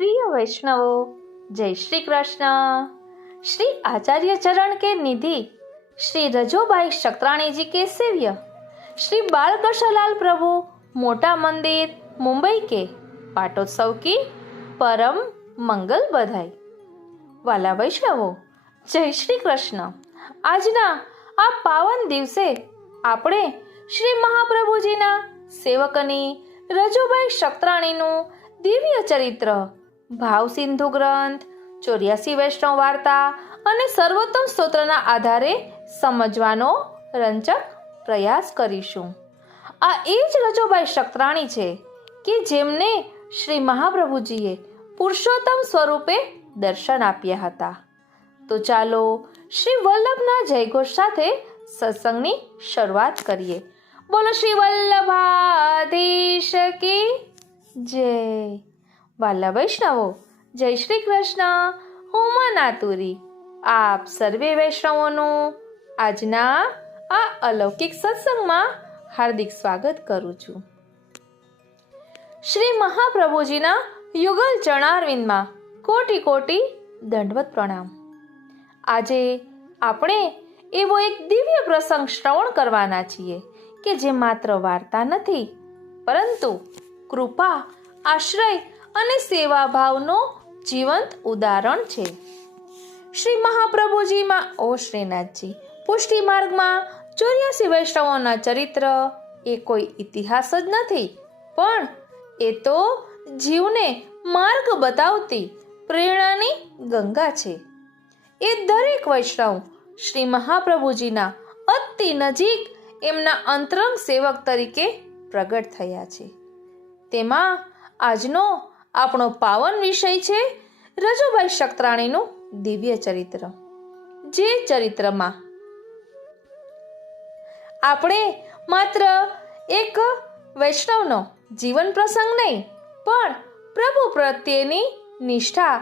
प्रिय वैष्णवो, जय श्री कृष्ण। श्री आचार्य चरण के निधि श्री रजोबाई शक्राणी जी के सेव्य श्री बालकृष्णलाल प्रभु मोटा मंदिर मुंबई के पाटोत्सव की परम मंगल बधाई। वाला वैष्णवो, जय श्री कृष्ण। આજના આ પાવન દિવસે આપણે શ્રી મહાપ્રભુજીના સેવકની રજુભાઈ શક્રાણીનું દિવ્ય ચરિત્ર, ભાવ સિંધુ ગ્રંથ, 84 વૈષ્ણવ વાર્તા અને સર્વોત્તમ સ્તોત્રના આધારે સમજવાનો રંજક પ્રયાસ કરીશું। આ એ જ રજુભાઈ શક્રાણી છે કે જેમને શ્રી મહાપ્રભુજીએ પુરુષોત્તમ સ્વરૂપે દર્શન આપ્યા હતા। તો ચાલો શ્રી વલ્લભના જયઘોષ સાથે સત્સંગની શરૂઆત કરીએ। બોલો શ્રી વલ્લભાધીશ કી જય। વાલા વૈષ્ણવો, જય શ્રી કૃષ્ણ। હું મનાતુરી આપ સર્વે વૈષ્ણવોનું આજના આ અલૌકિક સત્સંગમાં હાર્દિક સ્વાગત કરું છું। શ્રી મહાપ્રભુજીના યુગલ ચરણારવિંદમાં કોટી કોટી દંડવત પ્રણામ। આજે આપણે એવો એક દિવ્ય પ્રસંગ શ્રવણ કરવાના છીએ કે જે માત્ર વાર્તા નથી, પરંતુ કૃપા, આશ્રય અને સેવાભાવનો જીવંત ઉદાહરણ છે। શ્રી મહાપ્રભુજીમાં ઓ શ્રીનાથજી પુષ્ટિ માર્ગમાં 84 વૈષ્ણવોના ચરિત્ર એ કોઈ ઇતિહાસ જ નથી, પણ એ તો જીવને માર્ગ બતાવતી પ્રેરણાની ગંગા છે। એ દરેક વૈષ્ણવ શ્રી મહાપ્રભુજીના અતિ નજીક એમના અંતરંગ સેવક તરીકે પ્રગટ થયા છે। તેમાં આજનો આપણો પાવન વિષય છે રજુભાઈ શક્રાણીનું દિવ્ય ચરિત્ર, જે ચરિત્રમાં આપણે માત્ર એક વૈષ્ણવનો જીવન પ્રસંગ નહીં, પણ પ્રભુ પ્રત્યેની નિષ્ઠા,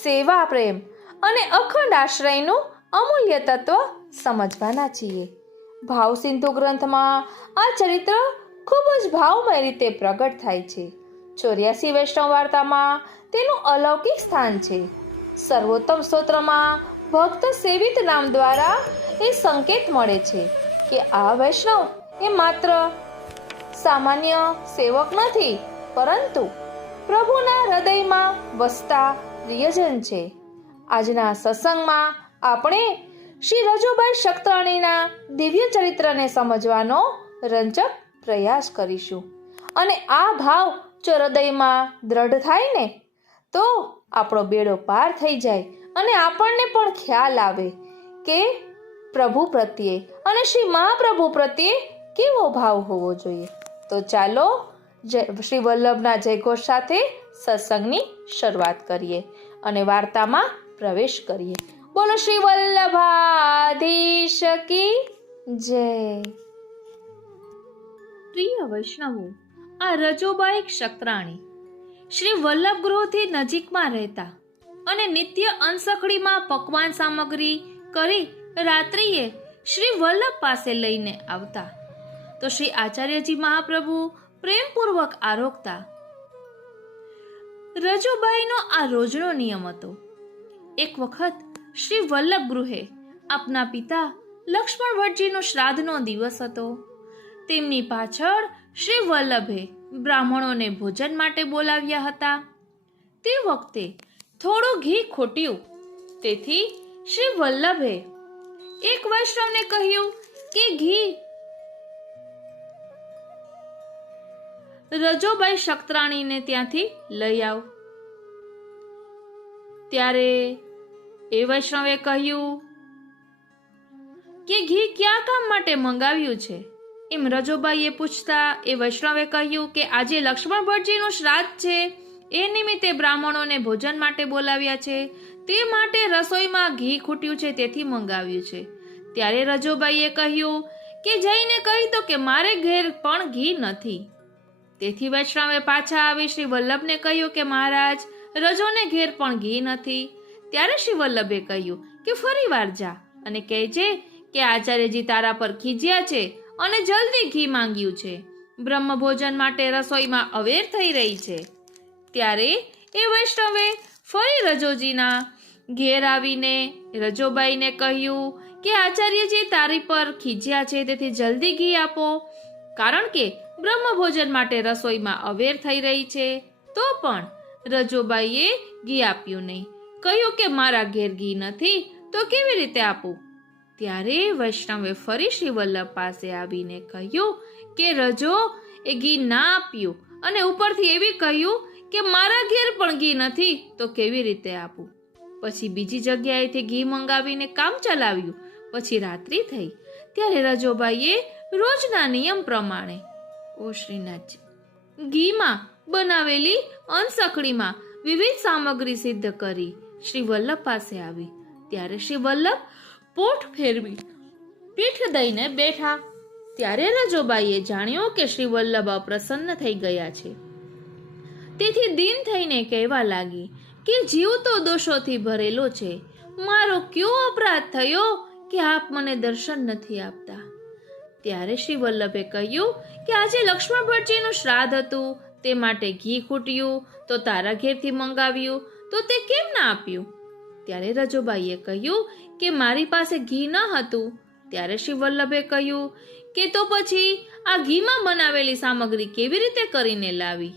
સેવા, પ્રેમ અને અખંડ આશ્રયનું અમૂલ્ય તત્વ સમજવાના છીએ। ભાવ સિંધુ ગ્રંથમાં આ ચરિત્ર ખૂબ જ ભાવમય રીતે પ્રગટ થાય છે। 84 વૈષ્ણવ વાર્તામાં તેનું અલૌકિક સ્થાન છે। સર્વોત્તમ સ્તોત્રમાં ભક્ત સેવિત નામ દ્વારા એ સંકેત મળે છે કે આ વૈષ્ણવ એ માત્ર સામાન્ય સેવક નથી, પરંતુ પ્રભુના હૃદયમાં વસતા પ્રિયજન છે। આજના સત્સંગમાં આપણે શ્રી રજુભાઈ શક્રાણીના દિવ્ય ચરિત્રને સમજવાનો રંજક પ્રયાસ કરીશું। અને આ ભાવ જો હૃદયમાં દ્રઢ થાય ને, તો આપણો બેડો પાર થઈ જાય અને આપણને પણ ખ્યાલ આવે કે પ્રભુ પ્રત્યે અને શ્રી મહાપ્રભુ પ્રત્યે કેવો ભાવ હોવો જોઈએ। તો ચાલો શ્રી વલ્લભના જયઘોષ સાથે સત્સંગની શરૂઆત કરીએ અને વાર્તામાં પ્રવેશ કરીએ। બોલો શ્રી વલ્લભાધીશ કી જય। પ્રિય વૈષ્ણવો, આ રજુબાઈ શક્રાણી શ્રી વલ્લભ ગૃહથી નજીકમાં રહેતા અને નિત્ય અનસખડીમાં પકવાન સામગ્રી કરી રાત્રિએ શ્રી વલ્લભ પાસે લઈને આવતા, તો શ્રી આચાર્યજી મહાપ્રભુ પ્રેમપૂર્વક આરોગતા। રજુબાઈનો આ રોજનો નિયમ હતો। એક વખત શ્રી વલ્લભ ગૃહે આપના પિતા લક્ષ્મણ ભટ્ટજીનો શ્રાદ્ધનો દિવસ હતો। તેમની પાછળ શ્રી વલ્લભે બ્રાહ્મણોને ભોજન માટે બોલાવ્યા હતા। તે વખતે થોડું ઘી ખોટ્યું, તેથી શ્રી વલ્લભે એક વૈષ્ણવને કહ્યું કે ઘી રજુબાઈ શક્રાણીને ત્યાંથી લઈ આવ। ત્યારે એ વૈષ્ણવે કહ્યું કે ઘી ક્યાં કામ માટે મંગાવ્યું છે? એમ રજુબાઈએ પૂછતા એ વૈષ્ણવે કહ્યું કે આજે લક્ષ્મણ ભટ્ટજીનું શ્રાદ્ધ છે, એ નિમિત્તે બ્રાહ્મણોને ભોજન માટે બોલાવ્યા છે, તે માટે રસોઈમાં ઘી ખૂટ્યું છે, તેથી મંગાવ્યું છે। ત્યારે રજુબાઈએ કહ્યું કે જઈને કહી દો કે મારે ઘેર પણ ઘી નથી। તેથી વૈષ્ણવે પાછા આવી શ્રી વલ્લભને કહ્યું કે મહારાજ, રજોને ઘેર પણ ઘી નથી। ત્યારે શ્રી વલ્લભે કહ્યું કે ફરી વાર જા અને કહેજે કે આચાર્યજી તારા પર ખીજ્યા છે અને જલ્દી ઘી માંગ્યું છે। બ્રહ્મ ભોજન માટે રસોઈમાં અવેર થઈ રહી છે। ત્યારે એ વૈષ્ણવે ફરી રજોજીના ઘેર આવીને રજોબાઈને કહ્યું કે આચાર્યજી તારી પર ખીજ્યા છે, તેથી જલ્દી ઘી આપો, કારણ કે બ્રહ્મભોજન માટે રસોઈમાં અવેર થઈ રહી છે. તો પણ રજોબાઈએ ઘી આપ્યું નહીં. કહ્યું કે મારા ઘેર ઘી નથી તો કેવી રીતે આપું? ત્યારે વૈષ્ણવે ફરી શ્રી વલ્લભ પાસે આવીને કહ્યું કે રજો એ ઘી ના આપ્યું અને ઉપરથી એવી કહ્યું કે મારા ઘેર પણ ઘી નથી તો કેવી રીતે આપું? પછી બીજી જગ્યાએથી ઘી મંગાવીને કામ ચલાવ્યું. પછી રાત્રિ થઈ ત્યારે રજોબાઈએ રોજના નિયમ પ્રમાણે ઓ શ્રીનાથજી ઘીમાં બનાવેલી અનસકડીમાં વિવિધ સામગ્રી સિદ્ધ કરી શ્રી વલ્લભ પાસે આવી. ત્યારે શ્રી વલ્લભ પોઠ ફેરવી પીઠ દઈને બેઠા. ત્યારે રજોબાઈએ જાણ્યું કે શ્રી વલ્લભ અપ્રસન્ન થઈ ગયા છે. તેથી દીન થઈને કહેવા લાગી કે જીવ તો દોષોથી ભરેલો છે. મારો કયો અપરાધ થયો કે આપ મને દર્શન નથી આપતા? ત્યારે શ્રી વલ્લભે કહ્યું કે આજે લક્ષ્મણ ભટ્ટજીનું શ્રાદ્ધ હતું, તે માટે ઘી ખૂટ્યું તો તારા ઘેરથી મંગાવ્યું, તો તે કેમ ના આપ્યું? ત્યારે રજોબાઈએ કહ્યું કે મારી પાસે ઘી ન હતું. ત્યારે શ્રી વલ્લભે કહ્યું કે તો પછી આ ઘીમાં બનાવેલી સામગ્રી કેવી રીતે કરીને લાવી?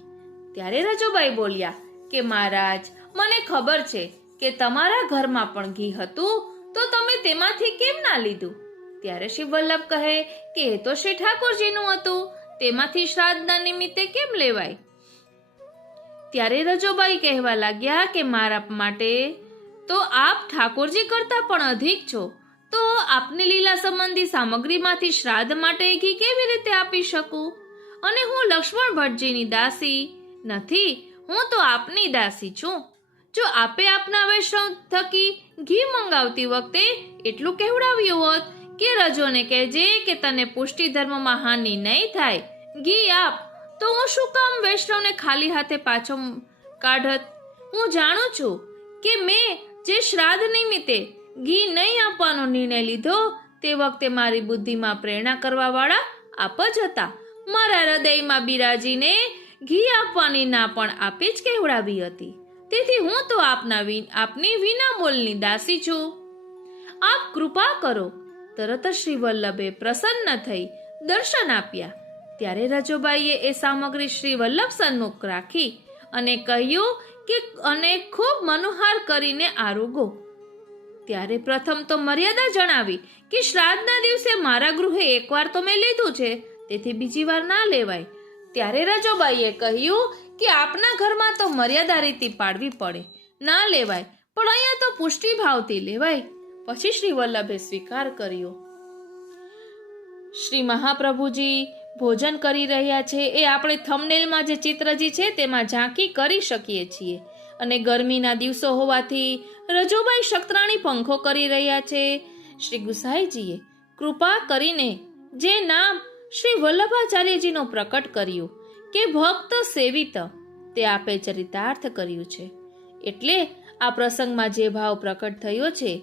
ત્યારે રજોબાઈ બોલ્યા કે મહારાજ, મને ખબર છે કે તમારા ઘરમાં પણ ઘી હતું, તો તમે તેમાંથી કેમ ના લીધું? ત્યારે શ્રી વલ્લભ કહે કે એ તો શ્રી ઠાકોરજીનું હતું, તેમાંથી શ્રાદ્ધના નિમિત્તે કેમ લેવાય? ત્યારે રજોબાઈ કહેવા લાગ્યા કે મારા માટે તો આપ ઠાકોરજી કરતા પણ અધિક છો, તો આપની લીલા સંબંધી સામગ્રીમાંથી શ્રાદ્ધ માટે ઘી કેવી રીતે આપી શકું? અને હું લક્ષ્મણ ભટ્ટજીની દાસી નથી, હું તો આપની દાસી છું. જો આપે આપના વૈષ્ણવ થકી ઘી મંગાવતી વખતે એટલું કહેવડાવ્યું હોત કે રજોને કહેજે કે તને પુષ્ટિ ધર્મમાં હાનિ નહીં થાય, ઘી આપ, તો હું શું કામ વૈષ્ણવને ખાલી હાથે પાછો કાઢત? હું જાણું છું કે મેં જે શ્રાદ્ધ નિમિત્તે ઘી નહીં આપવાનો નિર્ણય લીધો તે વખતે મારી બુદ્ધિમાં પ્રેરણા કરવા વાળા આપ જ હતા. મારા હૃદયમાં બિરાજીને ઘી આપવાની ના પણ આપે જ કહેવડાવી હતી. તેથી હું તો આપની વિના મોલની દાસી છું. આપ કૃપા કરો. તરત જ શ્રી વલ્લભે પ્રસન્ન થઈ દર્શન આપ્યા. ત્યારે રજોબાઈએ એ સામગ્રી શ્રી વલ્લભ સન્મુખ રાખી અને કહ્યું કે અને ખૂબ મનોહાર કરીને આરોગો. ત્યારે પ્રથમ તો મર્યાદા જણાવી કે શ્રાદ્ધના દિવસે મારા ગૃહે એકવાર તો મેં લીધું છે, તેથી બીજી વાર ના લેવાય. ત્યારે રજોબાઈએ કહ્યું કે આપના ઘરમાં તો મર્યાદા રીતિ પાડવી પડે, ના લેવાય, પણ અહીંયા તો પુષ્ટિ ભાવથી લેવાય. પછી શ્રી વલ્લભે સ્વીકાર કર્યો. શ્રી મહાપ્રભુજી ભોજન કરી રહ્યા છે એ આપણે થંબનેલમાં જે ચિત્રજી છે તેમાં ઝાંકી કરી શકીએ છીએ. અને ગરમીના દિવસો હોવાથી રજોબાઈ શક્તરાણી પંખો કરી રહ્યા છે. શ્રી ગુસાઈજીએ કૃપા કરીને જે નામ શ્રી વલ્લભાચાર્યજીનું પ્રકટ કર્યું કે ભક્ત સેવિત, તે આપે ચરિતાર્થ કર્યું છે. એટલે આ પ્રસંગમાં જે ભાવ પ્રકટ થયો છે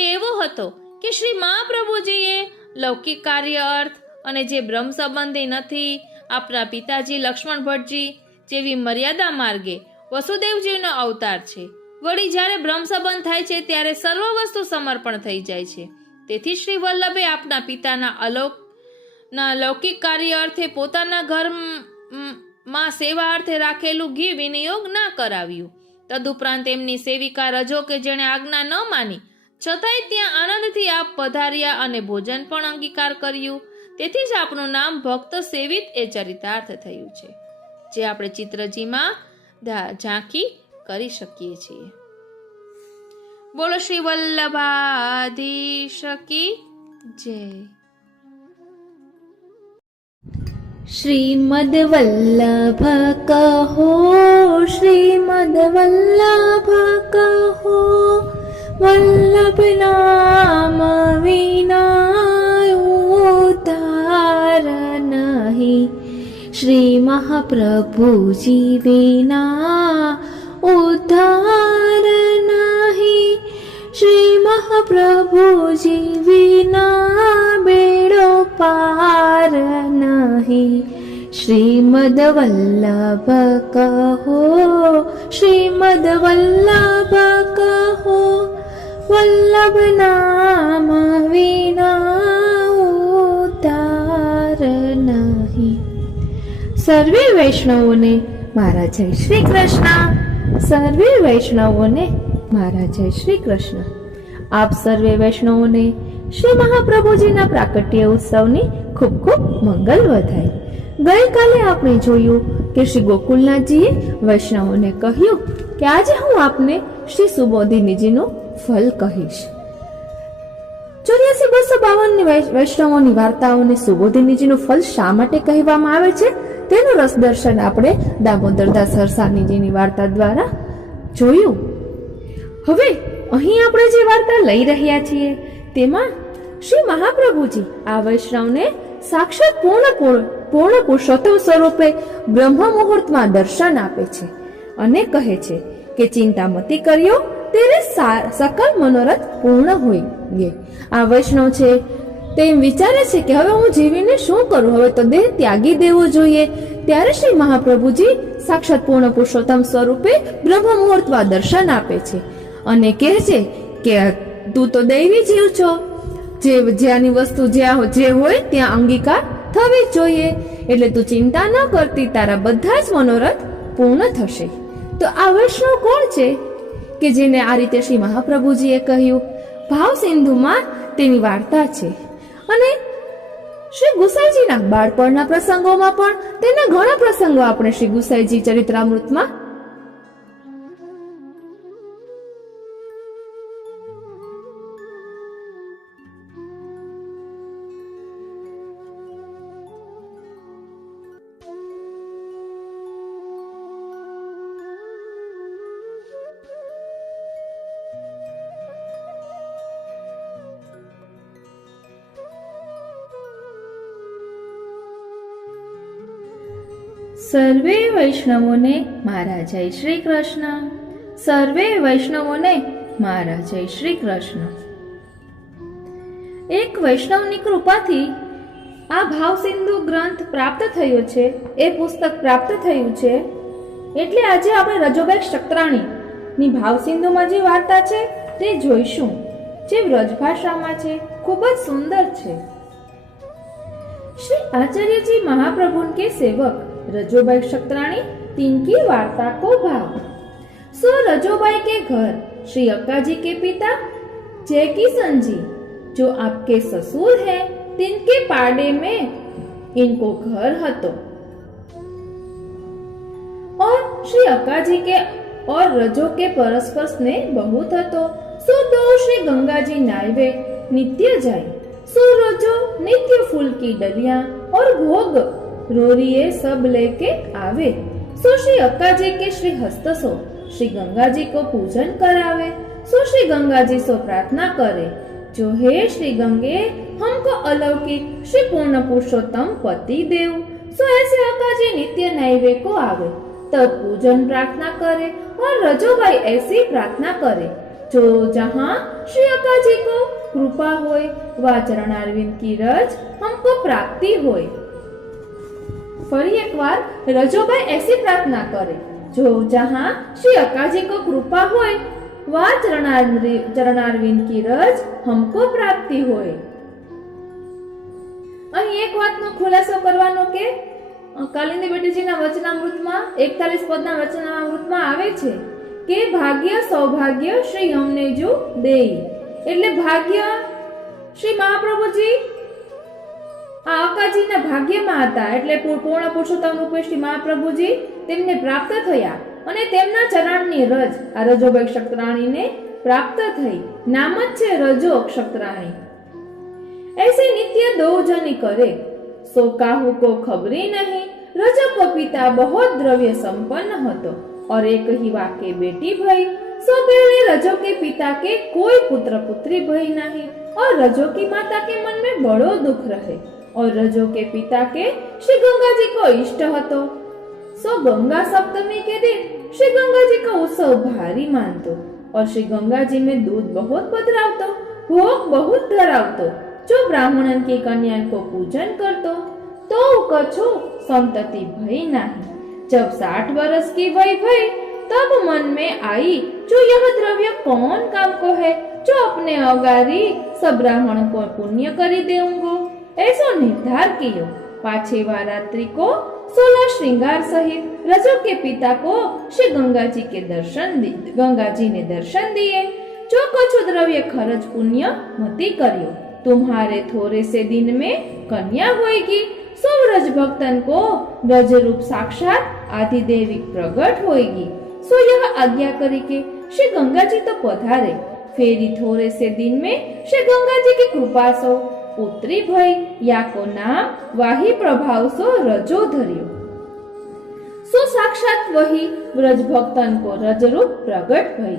એ એવો હતો કે શ્રી મહાપ્રભુજીએ લૌકિક કાર્ય અર્થ અને જે બ્રહ્મ સંબંધી નથી, આપના પિતાજી લક્ષ્મણ ભટ્ટજી જેવી મર્યાદા માર્ગે વસુદેવજીનો અવતાર છે. વળી જ્યારે બ્રહ્મ સંબંધ થાય છે ત્યારે સર્વ વસ્તુ સમર્પણ થઈ જાય છે. તેથી શ્રી વલ્લભે આપના પિતાના લૌકિક કાર્ય અર્થે પોતાના ઘરમાં સેવા અર્થે રાખેલું ઘી વિનિયોગ ના કરાવ્યું. તદુપરાંત એમની સેવિકા રજો કે જેણે આજ્ઞા ન માની છતાંય ત્યાં આનંદથી આપ પધાર્યા અને ભોજન પણ અંગીકાર કર્યું. તેથી જ આપનું નામ ભક્ત સેવિત એ ચરિતાર્થ થયું છે, જે આપણે ચિત્રજીમાં ઝાંખી કરી શકીએ છીએ. બોલો શ્રી વલ્લભાધીશ કી જય. श्रीमद् वल्लभ कहो, श्रीमद् वल्लभ कहो, वल्लभ नाम विना उद्धार नहीं, श्री महाप्रभु जी विना उद्धार नहीं, श्री महाप्रभु जी विना बेड़ो पार नहीं, श्रीमद वल्लभ कहो, श्रीमद वल्लभ कहो, वल्लभ नाम विना उद्धार नहीं। સર્વે વૈષ્ણવોને મારા જય શ્રી કૃષ્ણ। સર્વે વૈષ્ણવોને મારા જય શ્રી કૃષ્ણ। આપ સર્વે વૈષ્ણવોને શ્રી મહાપ્રભુજીના પ્રાકટ્ય ઉત્સવની ખૂબ ખૂબ મંગલ વધાય। ગઈકાલે આપણે જોયું કે શ્રી ગોકુલનાથજીએ વૈષ્ણવોને કહ્યું કે આજે હું આપને શ્રી સુબોધિનીજીનું ફલ કહીશ। 84,252 વૈષ્ણવોની વાર્તાઓને સુબોધિનીજીનું ફલ શા માટે કહેવામાં આવે છે તેનું રસ દર્શન આપણે દામોદરદાસ હરસાનીજીની વાર્તા દ્વારા જોયું। હવે અહીં આપણે જે વાર્તા લઈ રહ્યા છીએ તેમાં શ્રી મહાપ્રભુજી આ વૈષ્ણવને સાક્ષાત પૂર્ણ પુરુષોત્તમ સ્વરૂપે બ્રહ્મ મુહૂર્તમાં દર્શન આપે છે અને કહે છે કે ચિંતા મતી કર્યો તેને સકલ મનોરથ પૂર્ણ હોય। આ વૈષ્ણવ છે તેમ વિચારે છે કે હવે હું જીવીને શું કરું, હવે તો દેહ ત્યાગી દેવો જોઈએ। ત્યારે શ્રી મહાપ્રભુજી સાક્ષાત પૂર્ણ પુરુષોત્તમ સ્વરૂપે બ્રહ્મ મુહૂર્તમાં દર્શન આપે છે અને કહે છે કે તું તો દૈવી જીવ છો, જ્યાંની વસ્તુ જ્યાં જે હોય ત્યાં અંગીકાર થવી જ જોઈએ, એટલે તું ચિંતા ન કરતી, તારા બધા જ મનોરથ પૂર્ણ થશે। તો આ વૈષ્ણવ કોણ છે કે જેને આ રીતે શ્રી મહાપ્રભુજીએ કહ્યું? ભાવ સિંધુમાં તેની વાર્તા છે અને શ્રી ગુસાઈજીના બાળપણના પ્રસંગોમાં પણ તેના ઘણા પ્રસંગો આપણે શ્રી ગુસાઈજી ચરિત્રામૃતમાં સર્વે વૈષ્ણવોને મારા જય શ્રી કૃષ્ણ। સર્વે વૈષ્ણવોને મારા જય શ્રી કૃષ્ણ। એક વૈષ્ણવની કૃપાથી આ ભાવ સિંધુ ગ્રંથ પ્રાપ્ત થયો છે, એ પુસ્તક પ્રાપ્ત થયું છે, એટલે આજે આપણે રજોબેગ શક્રાણીની ભાવ સિંધુમાં જે વાર્તા છે તે જોઈશું, જે વ્રજભાષામાં છે, ખૂબ જ સુંદર છે। श्री आचार्य जी महाप्रभु के सेवक रजोबाई शक्राणी तीन की वार्ता को भाव। सो रजोबाई के घर श्री अक्का जी के पिता जय किशन जी जो आपके ससुर हैं, तिनके पाड़े में इनको घर हतो और श्री अक्का जी के और रजो के परस्पर स्नेह बहुत हतो। सो दो श्री गंगा जी नायवे नित्य जाए। सो रजो नित्य फूल की डलियां और भोग रोरिये सब लेके आवे। सो श्री अक्का जी के श्री हस्त सो श्री गंगा जी को पूजन करावे। सो श्री गंगा जी सो प्रार्थना करे, जो हे श्री गंगे हमको अलौकिक श्री पूर्ण पुरुषोत्तम पति देव। सो ऐसे अक्का जी नित्य नैवे को आवे, तब पूजन प्रार्थना करे और रजोबाई ऐसी प्रार्थना करे, जो जहाँ श्री अक्का जी को कृपा होय वा चरणारविंद की रज हमको प्राप्ति होय। फरी एक बार रजोबाई ऐसी प्रार्थना करे, जो जहाँ श्री अक्का जी को कृपा होय वा चरणारविंद की रज हमको प्राप्ति होय। અહીં એક વાતનો ખુલાસો કરવાનો કે કાલિંદી બેટીજીના વચનામૃતમાં 41 પદના વચનામૃતમાં આવે છે કે ભાગ્ય સૌભાગ્ય શ્રી અમને જો દેઈ, એટલે ભાગ્ય શ્રી મહાપ્રભુજી આ અક્કાજીના ભાગ્યમાં હતા, એટલે પૂર્ણ પુરુષોત્તમ રૂપે શ્રી મહાપ્રભુજી તેમને પ્રાપ્ત થયા અને તેમના ચરણની રજ આ રજોબેગ શક્રાણીને પ્રાપ્ત થઈ। નામ જ છે રજો શક્રાણી। ऐसे नित्य दो जनी करे, सो काहू को खबरी नहीं। रजो को पिता बहुत द्रव्य संपन्न हतो और एक ही वाके बेटी भई। सो पहले रजो के पिता के कोई पुत्र पुत्री भई नहीं और रजो की माता के मन में बड़ो दुख रहे और रजो के पिता के श्री गंगा जी को इष्ट हतो। सो गंगा सप्तमी के दिन श्री गंगा जी का उत्सव भारी मानतो और श्री गंगा जी में दूध बहुत पधरावतो, भोग बहुत धरावतो, जो ब्राह्मणन की कन्या को पूजन करतो। तो कछु संतति भई नहीं। जब 60 वर्ष की वय भई तब मन में आई, जो यह द्रव्य कौन काम को है, जो अपने अगारी सब ब्राह्मण को पुण्य करी देऊंगो। ऐसो निर्धार कियो। पाछे रात्रि को 16 श्रृंगार सहित रजो के पिता को श्री गंगा जी ने दर्शन दिए। जो कछु द्रव्य खर्च पुण्य मती करियो, तुम्हारे थोड़े से दिन में कन्या होएगी। सो ब्रज भक्तन को ब्रज रूप साक्षात आदिदेवी प्रगट होएगी। सो यह आज्ञा करी के श्री गंगा जी तो पधारे। फेरी थोड़े से दिन में श्री गंगा जी की कृपा सो पुत्री भई, या को नाम वाही प्रभाव सो रजो धर्यो। सो साक्षात वही ब्रज भक्तन को रज रूप प्रगट भई।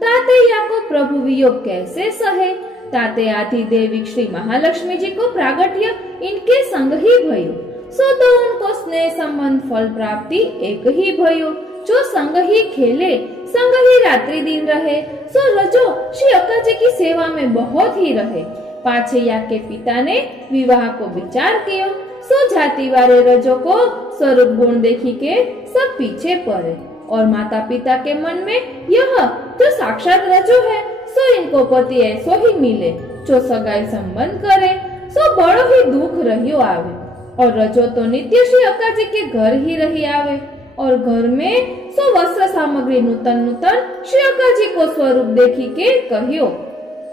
ताते या को प्रभु वियोग कैसे सहे। ताते आदि देवी श्री महालक्ष्मी जी को प्रागट्य इनके संग ही भयो। सो तो उनको स्नेह संबंध फल प्राप्ति एक ही भयो। जो संग ही खेले, संग ही रात्रि दिन रहे, सो रजो श्री अक्का जी की सेवा में बहुत ही रहे। पाछे या के पिता ने विवाह को विचार कियो। सो जाति वाले रजो को स्वरूप गुण देखी के सब पीछे पड़े, और माता पिता के मन में यह जो साक्षात रजो है, सो इनको पति ऐसो ही मिले, जो सगाई संबंध करे। सो बड़ो ही दुख रहियो आवे। और रजो तो नित्य श्री अक्का जी के घर ही रही आवे, और घर में सो वस्त्र सामग्री नूतन नूतन श्री अक्का जी को स्वरूप देखी के कहियो,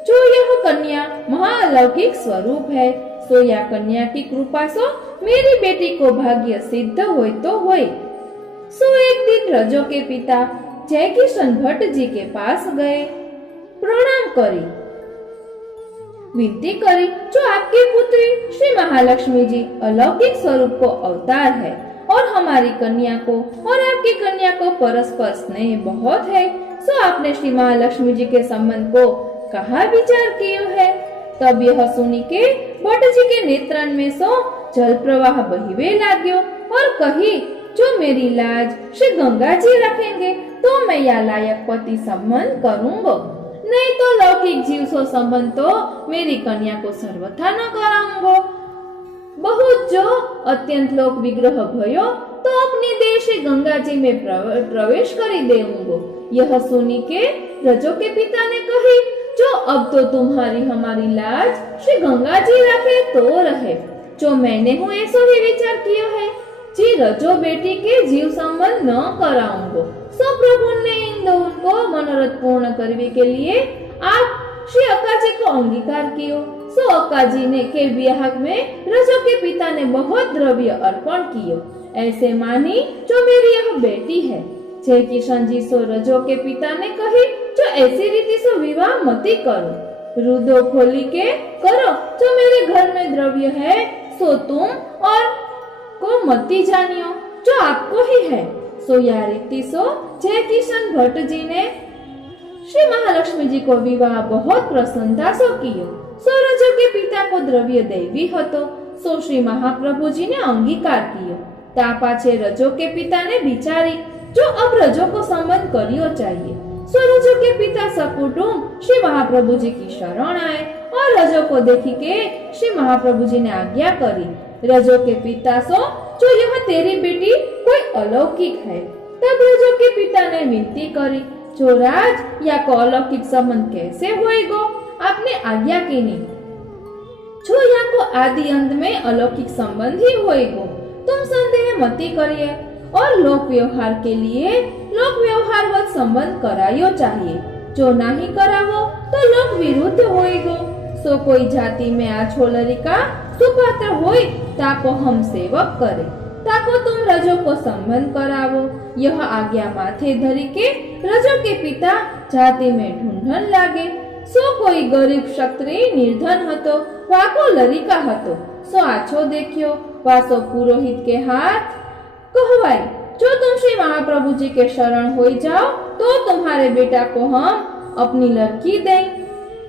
जो यह कन्या महालौकिक स्वरूप है। सो या कन्या की कृपा सो मेरी बेटी को भाग्य सिद्ध होय तो होय। सो एक दिन रजो के पिता जय किशन भट्ट जी के पास गए, प्रणाम करी, विनती करी, जो आपकी पुत्री श्री महालक्ष्मी जी अलौकिक स्वरूप को अवतार है, और हमारी कन्या को और आपकी कन्या को परस्पर स्नेह बहुत है। सो आपने श्री महालक्ष्मी जी के संबंध को कहाँ विचार कियो है। तब यह सुनी के भट्ट जी के नेत्रन में सो जल प्रवाह बहिवे लाग्यो, और कही, जो मेरी लाज श्री गंगा जी रखेंगे तो मैं या लायक पति संबंध करूंगा, नहीं तो लौकिक जीव सो संबंध तो मेरी कन्या को सर्वथा न कराऊंगा। बहुत जो अत्यंत लोक विग्रह भयो, तो अपनी देह श्री गंगा जी में प्रवेश करी देऊंगो। यह सुनी के रजो के पिता ने कही, जो अब तो तुम्हारी हमारी लाज श्री गंगा जी रखे तो रहे, जो मैंने हूँ ऐसा ही विचार किया है। जी रजो बेटी के जीव संबंध न कराऊंगो। सो प्रभु ने इन दोनों को मनोरथ पूर्ण करने के लिए आप श्री अक्का जी को अंगीकार कियो। सो अक्का जी ने के ब्याह में रजो के पिता ने बहुत द्रव्य अर्पण कियो, ऐसे मानी जो मेरी यह बेटी है। जय किशन जी सो रजो के पिता ने कही, जो ऐसी रीति से विवाह मती करो, रुदो खोली के करो, जो मेरे घर में द्रव्य है सो तुम और को मती जानियो, जो आपको ही है। सो या रीति सो जय किशन भट्ट जी ने श्री महालक्ष्मी जी को विवाह बहुत प्रसन्नता सो कियो। सो रजो के पिता को द्रव्य देवी हतो, सो श्री महाप्रभु जी ने अंगीकार कियो। ता पाछे रजो के पिता ने विचारी, जो अब रजो को संबंध करियो चाहिए। सो रजो के पिता सकुटुंब श्री महाप्रभु जी की शरण आए, और रजो को देखी के श्री महाप्रभु जी ने आज्ञा करी, रजो के पिता सो, जो यह तेरी बेटी कोई अलौकिक है। तब रजो के पिता ने विनती करी, जो राज या को अलौकिक संबंध कैसे होएगो, आपने आज्ञा की नहीं, जो या को आदि अंत में अलौकिक संबंध ही होएगो। तुम संदेह मती करिए, और लोक व्यवहार के लिए लोक व्यवहार संबंध करायो चाहिए, जो नहीं करावो तो लोक विरुद्ध होएगो। सो कोई जाति में आछो लड़का सुपात्र होय, ताको हम सेवक करे, ताको तुम रजो को संबंध करावो। यह आज्ञा माथे धरी के रजो के पिता जाति में ढूंढन लागे। सो कोई गरीब क्षत्रिय निर्धन हतो, वाको लड़का हतो। सो आछो देखियो, वासो पुरोहित के हाथ कहवाई, जो तुम श्री महाप्रभु जी के शरण हो जाओ तो तुम्हारे बेटा को हम अपनी लड़की दें।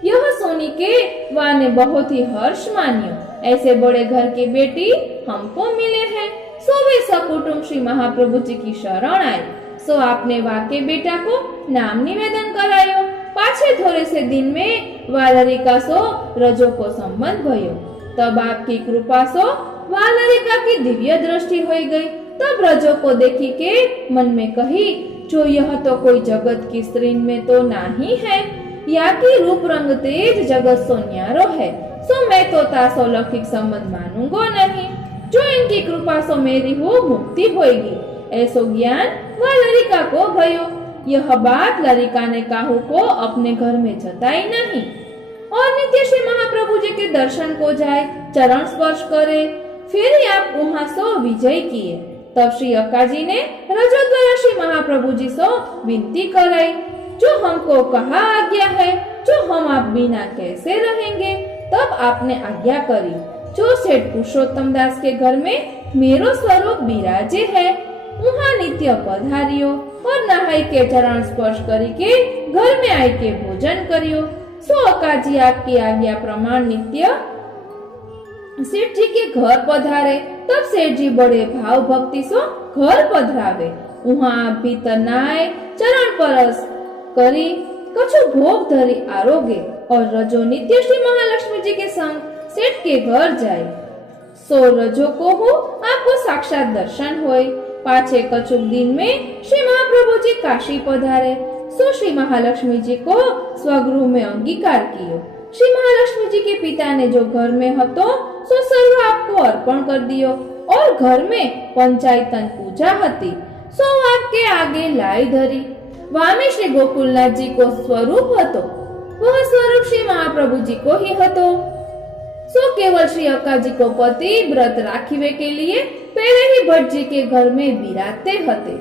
यह सुनी के वा ने बहुत ही हर्ष मानियो, ऐसे बड़े घर की बेटी हमको मिले हैं। सो वे सकुटुंब श्री महाप्रभु जी की शरण आए। सो आपने वा के बेटा को नाम निवेदन करायो। पाछे थोड़े से दिन में वा लड़का सो रजो को संबंध भयो। तब आपकी कृपा सो वहाँ ललिका की दिव्य दृष्टि हो गई। तब रजो को देखी के मन में कही, जो यह तो कोई जगत की स्त्री में तो नहीं है, या की रूप रंग तेज जगत सो न्यारो है, सो मैं तो तासो लौकिक संबंध मानूंगा नहीं। जो इनकी कृपा सो मेरी हो मुक्ति होगी, ऐसो ज्ञान वह ललिका को भयो। यह बात ललिका ने काहू को अपने घर में जताई नहीं और नित्य श्री महाप्रभु जी के दर्शन को जाए, चरण स्पर्श करे, फिर आप वहाँ सो विजय किए। तब श्री अक्काजी ने रजो द्वारा श्री महाप्रभु जी सो विनती कराई, जो हमको कहा आज्ञा है, जो हम आप बिना कैसे रहेंगे। तब आपने आज्ञा करी, जो सेठ पुरुषोत्तम दास के घर में मेरो स्वरूप विराजे है, वहाँ नित्य पधारियो और नहाई के चरण स्पर्श करी के घर में आई के भोजन करियो। सो अक्काजी आपकी आज्ञा प्रमाण नित्य सेठ जी के घर पधारे। तब सेठ जी बड़े भाव भक्ति सो घर पधरावे, वहाँ भीतर नाय चरण परस करी कछु भोग धरी आरोगे और रजो नित्य श्री महालक्ष्मी जी के संग सेठ के घर जाए। सो रजो को हो आपको साक्षात दर्शन होए। पाछे कछुक दिन में श्री महाप्रभु जी काशी पधारे। सो श्री महालक्ष्मी जी को स्वगृह में अंगीकार कियो। श्री महालक्ष्मी जी के पिता ने जो घर में हतो सो सर्व आपको अर्पण कर दियो और घर में पंचायतन पूजा हती, सो आपके आगे लाई धरी। वामी श्री गोकुलनाथ जी को स्वरूप हतो, वह स्वरूप श्री महाप्रभु जी को ही हतो। सो केवल श्री अक्काजी को पति व्रत राखिवे के लिए पहले ही भट्ट जी के घर में विराजते हते।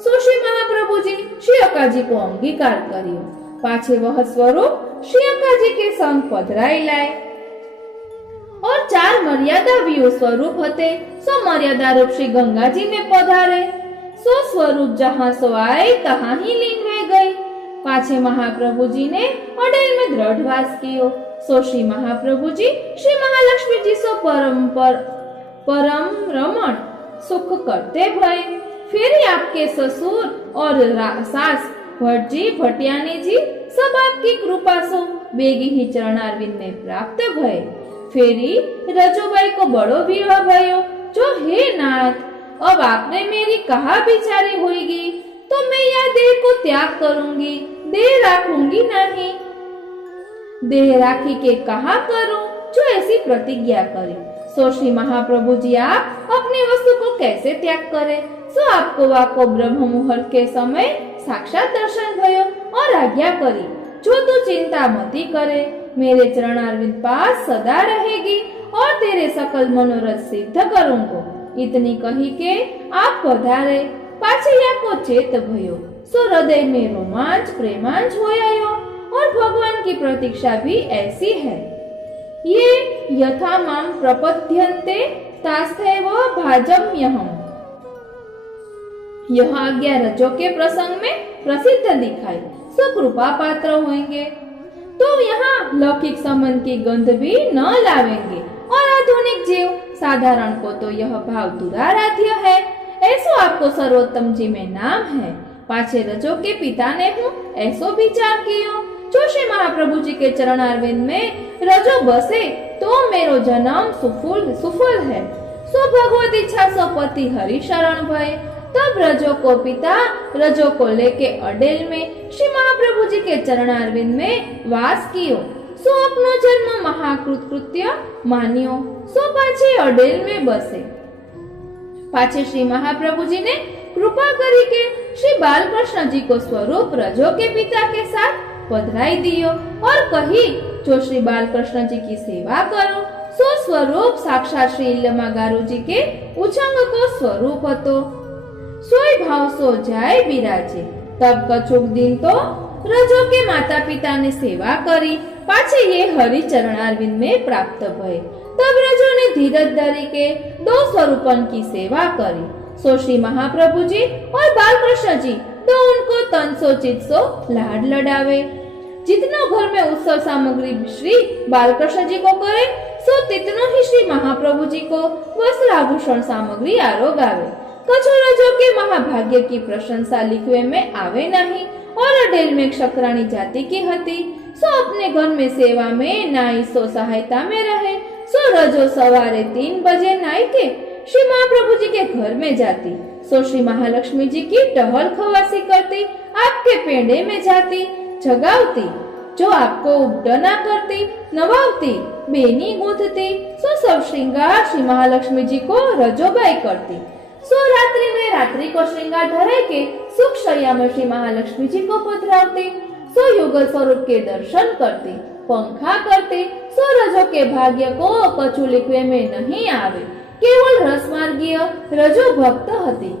सो श्री महाप्रभु जी श्री अक्काजी को अंगीकार करियो। पाछे वह स्वरूप श्री अक्काजी के संग पधराई लाए और 4 मर्यादा वियो स्वरूप हते। सो मर्यादा रूप श्री गंगा जी में पधारे। सो स्वरूप जहाँ सो आए तहाँ ही लीन में गई। पाछे महाप्रभु जी ने अडेल में दृढ़ वास कियो। सो श्री महाप्रभु जी श्री महालक्ष्मी जी सो परम रमण सुख करते भय। फिर आपके ससुर और सास भट्ट जी भटियानी जी सब आपकी कृपा सो बेगी ही चरणारविंद में प्राप्त भय। फेरी रजोबाई को बड़ो विरह भयो, जो हे नाथ, अब आपने मेरी कहा बिचारी होगी, तो मैं यह देह को त्याग करूंगी, देह राखूंगी नहीं। देह राखी के कहा करूं, जो ऐसी प्रतिज्ञा करे। सो श्री महाप्रभु जी आप अपनी वस्तु को कैसे त्याग करे। सो आपको वाको ब्रह्म मुहूर्त के समय साक्षात दर्शन भयो और आज्ञा करी, जो तू चिंता मती करे, मेरे चरणारविंद पास सदा रहेगी और तेरे सकल मनोरथ सिद्ध करूंगा। इतनी कही के आप पधारे। पाछे या को चेत भयो। सो हृदय में रोमांच प्रेमांच हो आयो और भगवान की प्रतीक्षा भी ऐसी है। ये यथा माम प्रपद्यन्ते तास्थैव भाजम्यहम्। यह आज्ञा रजो के प्रसंग में प्रसिद्ध दिखाई, सो कृपा पात्र होंगे तो यहाँ लौकिक संबंध की गंध भी न लावेंगे और आधुनिक जीव साधारण को तो यह भाव दुराराध्य है। ऐसो आपको सर्वोत्तम जी में नाम है। पाछे रजो के पिता ने हूँ ऐसो विचार कियो, जो श्री महाप्रभु जी के चरणारविंद में रजो बसे तो मेरो जन्म सुफल है। सो भगवत इच्छा सो पति हरि शरण भय। तब रजो को पिता रजो को लेके अडेल में श्री महाप्रभु जी के चरणारविंद में वास कियो। सो अपनो जन्म महाकृत कृत्य मान्यो। सो पाछे अडेल में बसे। पाछे श्री महाप्रभु जी ने कृपा करी के श्री बालकृष्ण जी को स्वरूप रजो के पिता के साथ पधराई दियो और कही, जो श्री बालकृष्ण जी की सेवा करो। सो स्वरूप साक्षात श्री इल्लमा गारू जी के उछंग को स्वरूप हतो। सोई भाव सो जाय बिराजे। तब कछुक दिन तो रजो के माता पिता ने सेवा करी। पाछे ये हरि चरणारविंद में प्राप्त भय। तब रजो ने धीरज धरी के 2 स्वरूपन की सेवा करी। सो श्री महाप्रभु जी और बालकृष्ण जी तो उनको तन सो चित सो लाड लडावे। जितनो घर में उत्सव सामग्री श्री बालकृष्ण जी को करे, सो तितनो ही श्री महाप्रभु जी को वस्त्र आभूषण सामग्री आरोगावे। कछु रजो के महाभाग्य की प्रशंसा लिखवे में आवे नहीं और अडेल में क्षत्राणी जाति की हती। सो अपने घर में सेवा में नाई सो सहायता में रहे। सो रजो सवारे 3 बजे नहाई के श्री महाप्रभु जी के घर में जाती। सो श्री महालक्ष्मी जी की टहल खवासी करती, आपके पेड़े में जाती, जगावती, जो आपको उड्डना करती, नवावती, बेनी गूंथती। सो सब श्रृंगार श्री महालक्ष्मी जी को रजोबाई करती। सो रात्रि में रात्रि को श्रृंगार धराई के सुख शैया में श्री महालक्ष्मी जी को पधरावती। सो युगल स्वरूप के दर्शन करती, पंखा करती। सो रजो के भाग्य को कछु लिखवे में नहीं आवे, केवल रसमार्गीय रजो भक्त हती।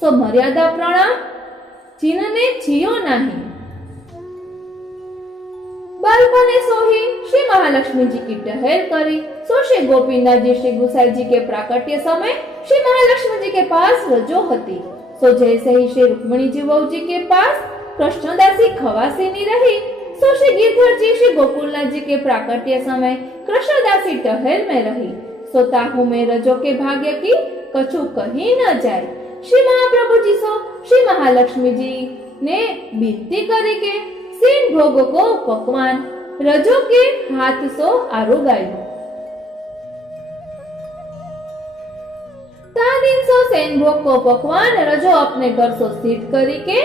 सो मर्यादा प्रणाम जिनने जियो नहीं। बालपने सोही श्री महालक्ष्मी जी की टहल करी। सो श्री गोपीनाथ जी श्री गुसाई जी के प्राकट्य समय श्री महालक्ष्मी जी के पास रजो हती। सो जैसे ही श्री रुक्मिणी जी वहू जी के पास कृष्णदासी खवासीनी रही, सो श्री गिरधर जी श्री गोकुलनाथ जी के प्राकट्य समय कृष्णदासी टहल में रही। सो ताहू में रजो के भाग्य की कछु कही न जाए। श्री महाप्रभु जी सो श्री महालक्ष्मी जी ने विनती करी के सेन भोग को पकवान रजो के हाथ सो आरोगायो। ता दिन सो सेन भोग को पकवान रजो अपने घर सो सिद्ध करी के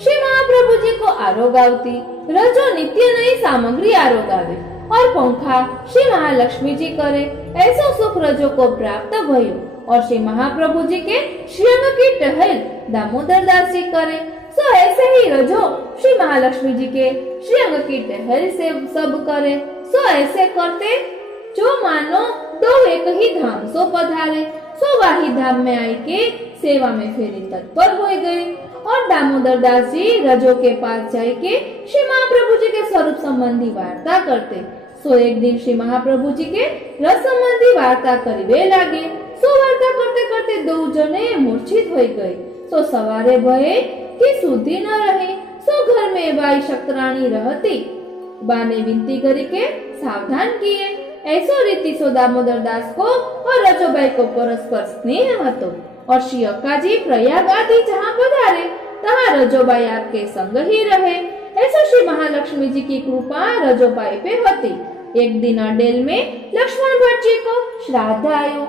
श्री महाप्रभु जी को आरोगावती। रजो नित्य नई सामग्री आरोगावे और पंखा श्री महालक्ष्मी जी करे, ऐसा सुख रजो को प्राप्त भयो। और श्री महाप्रभु जी के श्रीअंग की टहल दामोदर दास जी करे। सो ऐसे ही रजो श्री महालक्ष्मी जी के श्रीअंग की टहल से सब करे। सो ऐसे करते जो मानो दो एक ही धाम सो पधारे। सो वाही धाम में आई के सेवा में फेरी तत्पर हो गई। और दामोदर दास जी रजो के पास जाए के श्री महाप्रभु जी के स्वरूप संबंधी वार्ता करते। सो एक दिन श्री महाप्रभु जी के रस संबंधी वार्ता करीबे लागे। सो वार्ता करते करते दो जने मूर्छित हो गए। सो सवारे भये कि सुधी न रहे। सो घर में बाई शक्राणी रहती, बाने विनती करी के सावधान किए। ऐसो रीति सो दामोदर दास को और रजोबाई को परस्पर स्नेह हतो। और श्री अक्काजी प्रयाग आदि जहाँ पधारे तहाँ रजोबाई आपके संग ही रहे। ऐसा श्री महालक्ष्मी जी की कृपा रजोबाई पे होती। एक दिन अडेल में लक्ष्मण भट्ट जी को श्राद्ध आयो।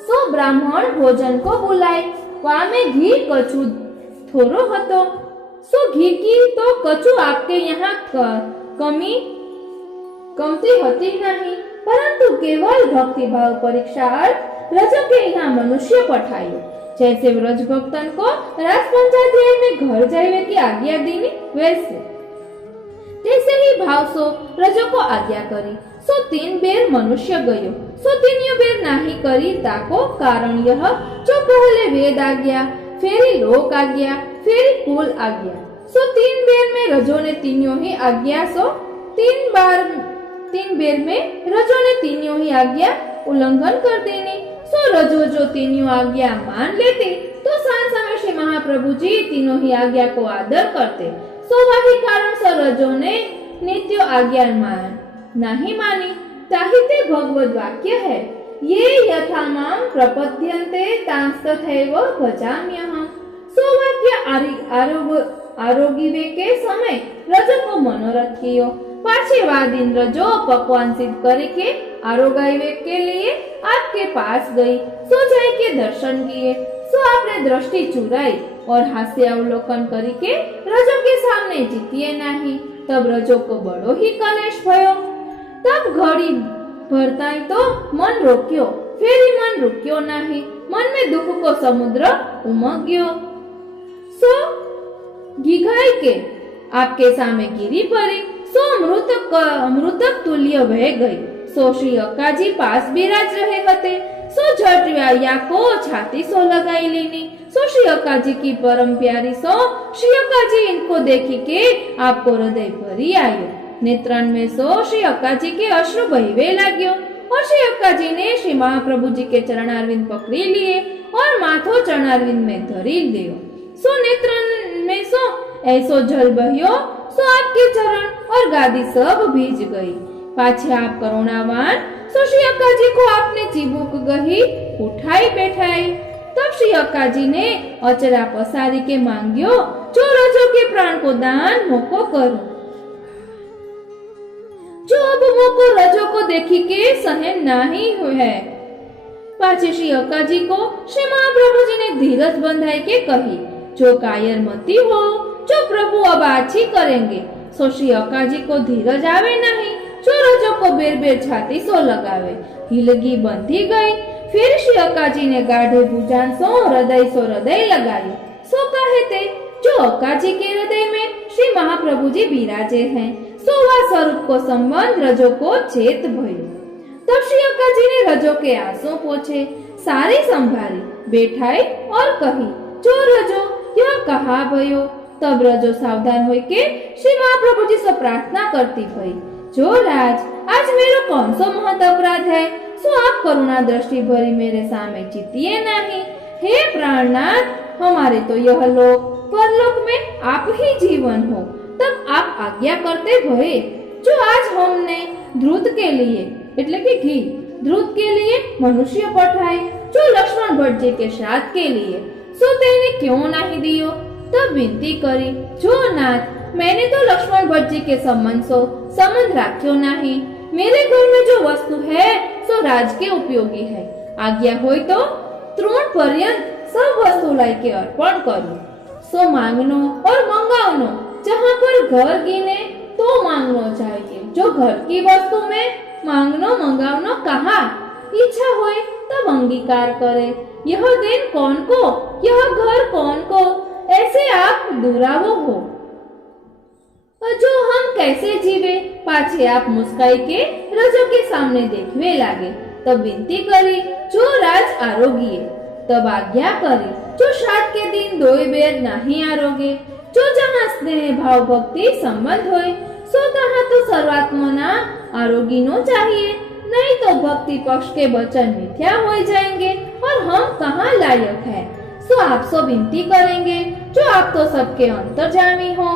सो ब्राह्मण भोजन को बुलाए। वहाँ में घी कछु थोड़ो हतो। सो घी की तो कछु आपके यहाँ कमती होती नहीं, परंतु केवल भक्ति भाव परीक्षार्थ रजो के यहाँ मनुष्य पठायो। जैसे व्रज भक्तन को राज पंचायत में घर जाए की आज्ञा दीनी, वैसे ही भाव सो रजो को आज्ञा करी। सो 3 बेर मनुष्य गयो। सो 3 बेर नाही करी ताको कारण यह जो पहले वेद आज्ञा, फेरी लोक आज्ञा, फेरी कुल आज्ञा। सो 3 बेर में रजो ने तीनों ही आज्ञा सो 3 बेर में रजो ने तीनों ही आज्ञा उल्लंघन कर देनी। सो रजो जो तीनों आज्ञा मान लेती तो सांझ समय श्री महाप्रभु जी तीनों ही आज्ञा को आदर करते। सो वही कारण से रजो ने नित्य आज्ञा मान नहीं मानी। ताहिते भगवद वाक्य है, ये यथा माम प्रपद्यन्ते तांस्तथैव भजाम्यहम्। सो वाक्य आरोगिवे के समय रजो को मनोरथ कियो। पाछे वादिन रजो पकवान सिद्ध करके आरोगाइवे के लिए आपके पास गई। सो जाए के दर्शन किए। सो आपने दृष्टि चुराई और हास्य अवलोकन करके रजो के सामने जीतिए नहीं। तब रजो को बड़ो ही कलेश भयो। तब घड़ी भरताई तो मन रोक्यो, फेरी मन रुक्यो नहीं। मन में दुख को समुद्र उमग्यो। सो घीघाई के आपके सामने गिरी पड़ी। सो अमृतक तुल्य बह गई। सो श्री अक्काजी पास बिराज रहे हते। सो झटव्या को छाती सो लगाई लेनी। सो श्री अक्काजी की परम प्यारी सो श्री अक्काजी इनको देखी के आपको हृदय भरी आयो। नेत्रन में सो श्री अक्काजी के अश्रु बहवे लाग्यो। और श्री अक्काजी ने श्री महाप्रभु जी के चरणारविंद पकड़ी लिए और माथो चरणारविंद में धरी लियो। सो नेत्रन में सो ऐसो जल बह्यो। सो आपके चरण और गादी सब भीज गई। पाछे आप करुणावान सो श्री अक्काजी को आपने चिबुक गही उठाई बैठाई। तब श्री अक्काजी ने अचरा पसारी के मांग्यो, जो रजो के प्राण को दान मोको करो। जो अब मोको रजो को देखी के सहन नहीं है। पाछे श्री अक्काजी को श्री महाप्रभु जी ने धीरज बंधाई के कही, जो कायर मती हो, जो प्रभु अब अच्छी करेंगे। सो श्री अक्काजी को धीरज आवे नहीं, जो रजो को बेर बेर छाती सो लगावे। हिलगी बंधी गई। फिर श्री अक्काजी ने गाढ़े भुजान सो हृदय लगायो। सो कहे थे, जो अक्काजी के हृदय में श्री महाप्रभु जी विराजे हैं, सो वह स्वरूप को संबंध रजो को चेत भयो। तब श्री अक्काजी ने रजो के आंसू पोछे, सारी संभारी, बैठाई और कही, जो रजो यह कहा भयो। तब रजो सावधान होई के श्री महाप्रभु जी से प्रार्थना करती भई, जो राज, आज मेरा कौन सो महत अपराध है, सो आप करुणा दृष्टि भरी मेरे सामने चितिए नहीं। हे प्राणनाथ, हमारे तो यह लोक परलोक में आप ही जीवन हो, तब आप आज्ञा करते भये, जो आज हमने ध्रुत के लिए એટલે કે ઘી ध्रुत के लिए मनुष्य पठाए, जो लक्ष्मण भट्ट जी के श्राद्ध के लिए, सो तेने क्यों नहीं दियो। तब विनती करी, जो नाथ, मैंने तो लक्ष्मण भट्ट जी के संबंध राख्यो नहीं। मेरे घर में जो वस्तु है सो राज के उपयोगी है। आज्ञा होय तो तृण पर्यंत सब वस्तु लाई के अर्पण करूं। सो मांगनो और मंगावनो, जहाँ पर घर गिने तो मांगनो चाहिए। जो घर की वस्तु में मांगनो मंगावनो कहाँ, इच्छा होए तब अंगीकार करे। यह दिन कौन को, यह घर कौन को, ऐसे आप दुरावो हो। जो हम कैसे जीवे, पाछे आप मुस्काई के रजो के सामने देखवे लागे। तब विनती करी, जो राज आरोग्य। तब आज्ञा करी, जो श्राद्ध के दिन दोय बेर नहीं आरोगे। जो जहाँ स्नेह भाव भक्ति संबंध होए, सो तहाँ तो सर्वात्मना आरोगी नो चाहिए, नहीं तो भक्ति पक्ष के वचन मिथ्या हो जाएंगे और हम कहाँ लायक हैं। सो आपसे विनती करेंगे, जो आप तो सबके अंतर्यामी हो,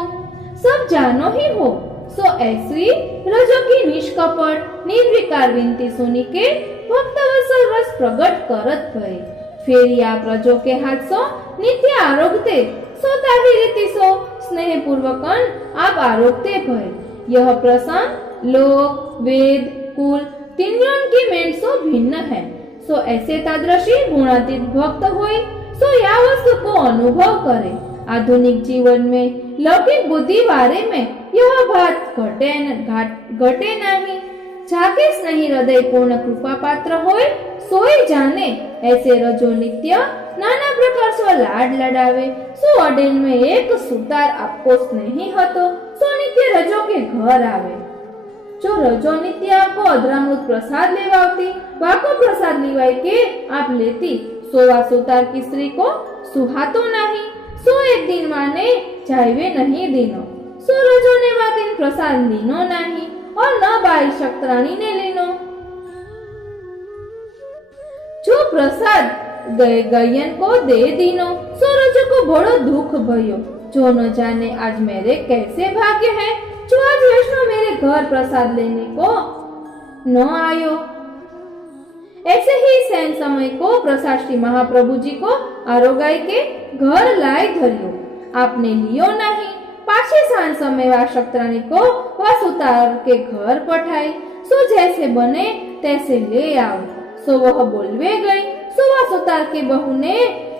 सब जानो ही हो। सो ऐसी रजो की निष्कपट निर्विकार विनती सुनी के भक्तवत्सल रस प्रकट करत भये। फिर आप रजो के हाथ सो नित्य आरोगते, सो ताही रीति सो स्नेह पूर्वकन आप आरोगते भये। यह प्रसंग लोक वेद कुल तीनों की मेंट सो भिन्न है। सो ऐसे तादृशी गुणातीत भक्त होए, सो या वस्तु को अनुभव करे। आधुनिक जीवन में लौकिक बुद्धि वारे में यह बात घटे नहीं। जाके स्नेही हृदय पूर्ण कृपा पात्र होए, सोई जाने। ऐसे रजो नित्य नाना प्रकार सो लाड लडावे। सो अडेल में एक सुतार आपको स्नेही हतो, सो नित्य रजो के घर आवे। जो रजो नित्य आपको अद्रामृत प्रसाद लेवावती, वाको प्रसाद लेवाई के आप लेती, सोवा सुतार की स्त्री को सुहातो नहीं। सो एक दिन माने जायवे नहीं दिनो। सो रजो ने वा दिन प्रसाद लीनो नहीं और न बाई शक्तरानी ने लीनो। जो प्रसाद गयन को दे दीनो, सो रजो को बड़ो दुख भयो। जो न जाने आज मेरे कैसे भाग्य है, जो आज वैष्णव मेरे घर प्रसाद लेने को न आयो। ऐसे ही सैन समय को प्रसाद श्री महाप्रभु जी को आरोगाई के घर लाए धरियो। आपने लियो नहीं। पाछे सांझ समय वा शक्तरानी को वह सुतार के घर पठाई। सो जैसे बने तैसे ले आओ। सो वह बोलवे गई। सो वह सुतार के बहू ने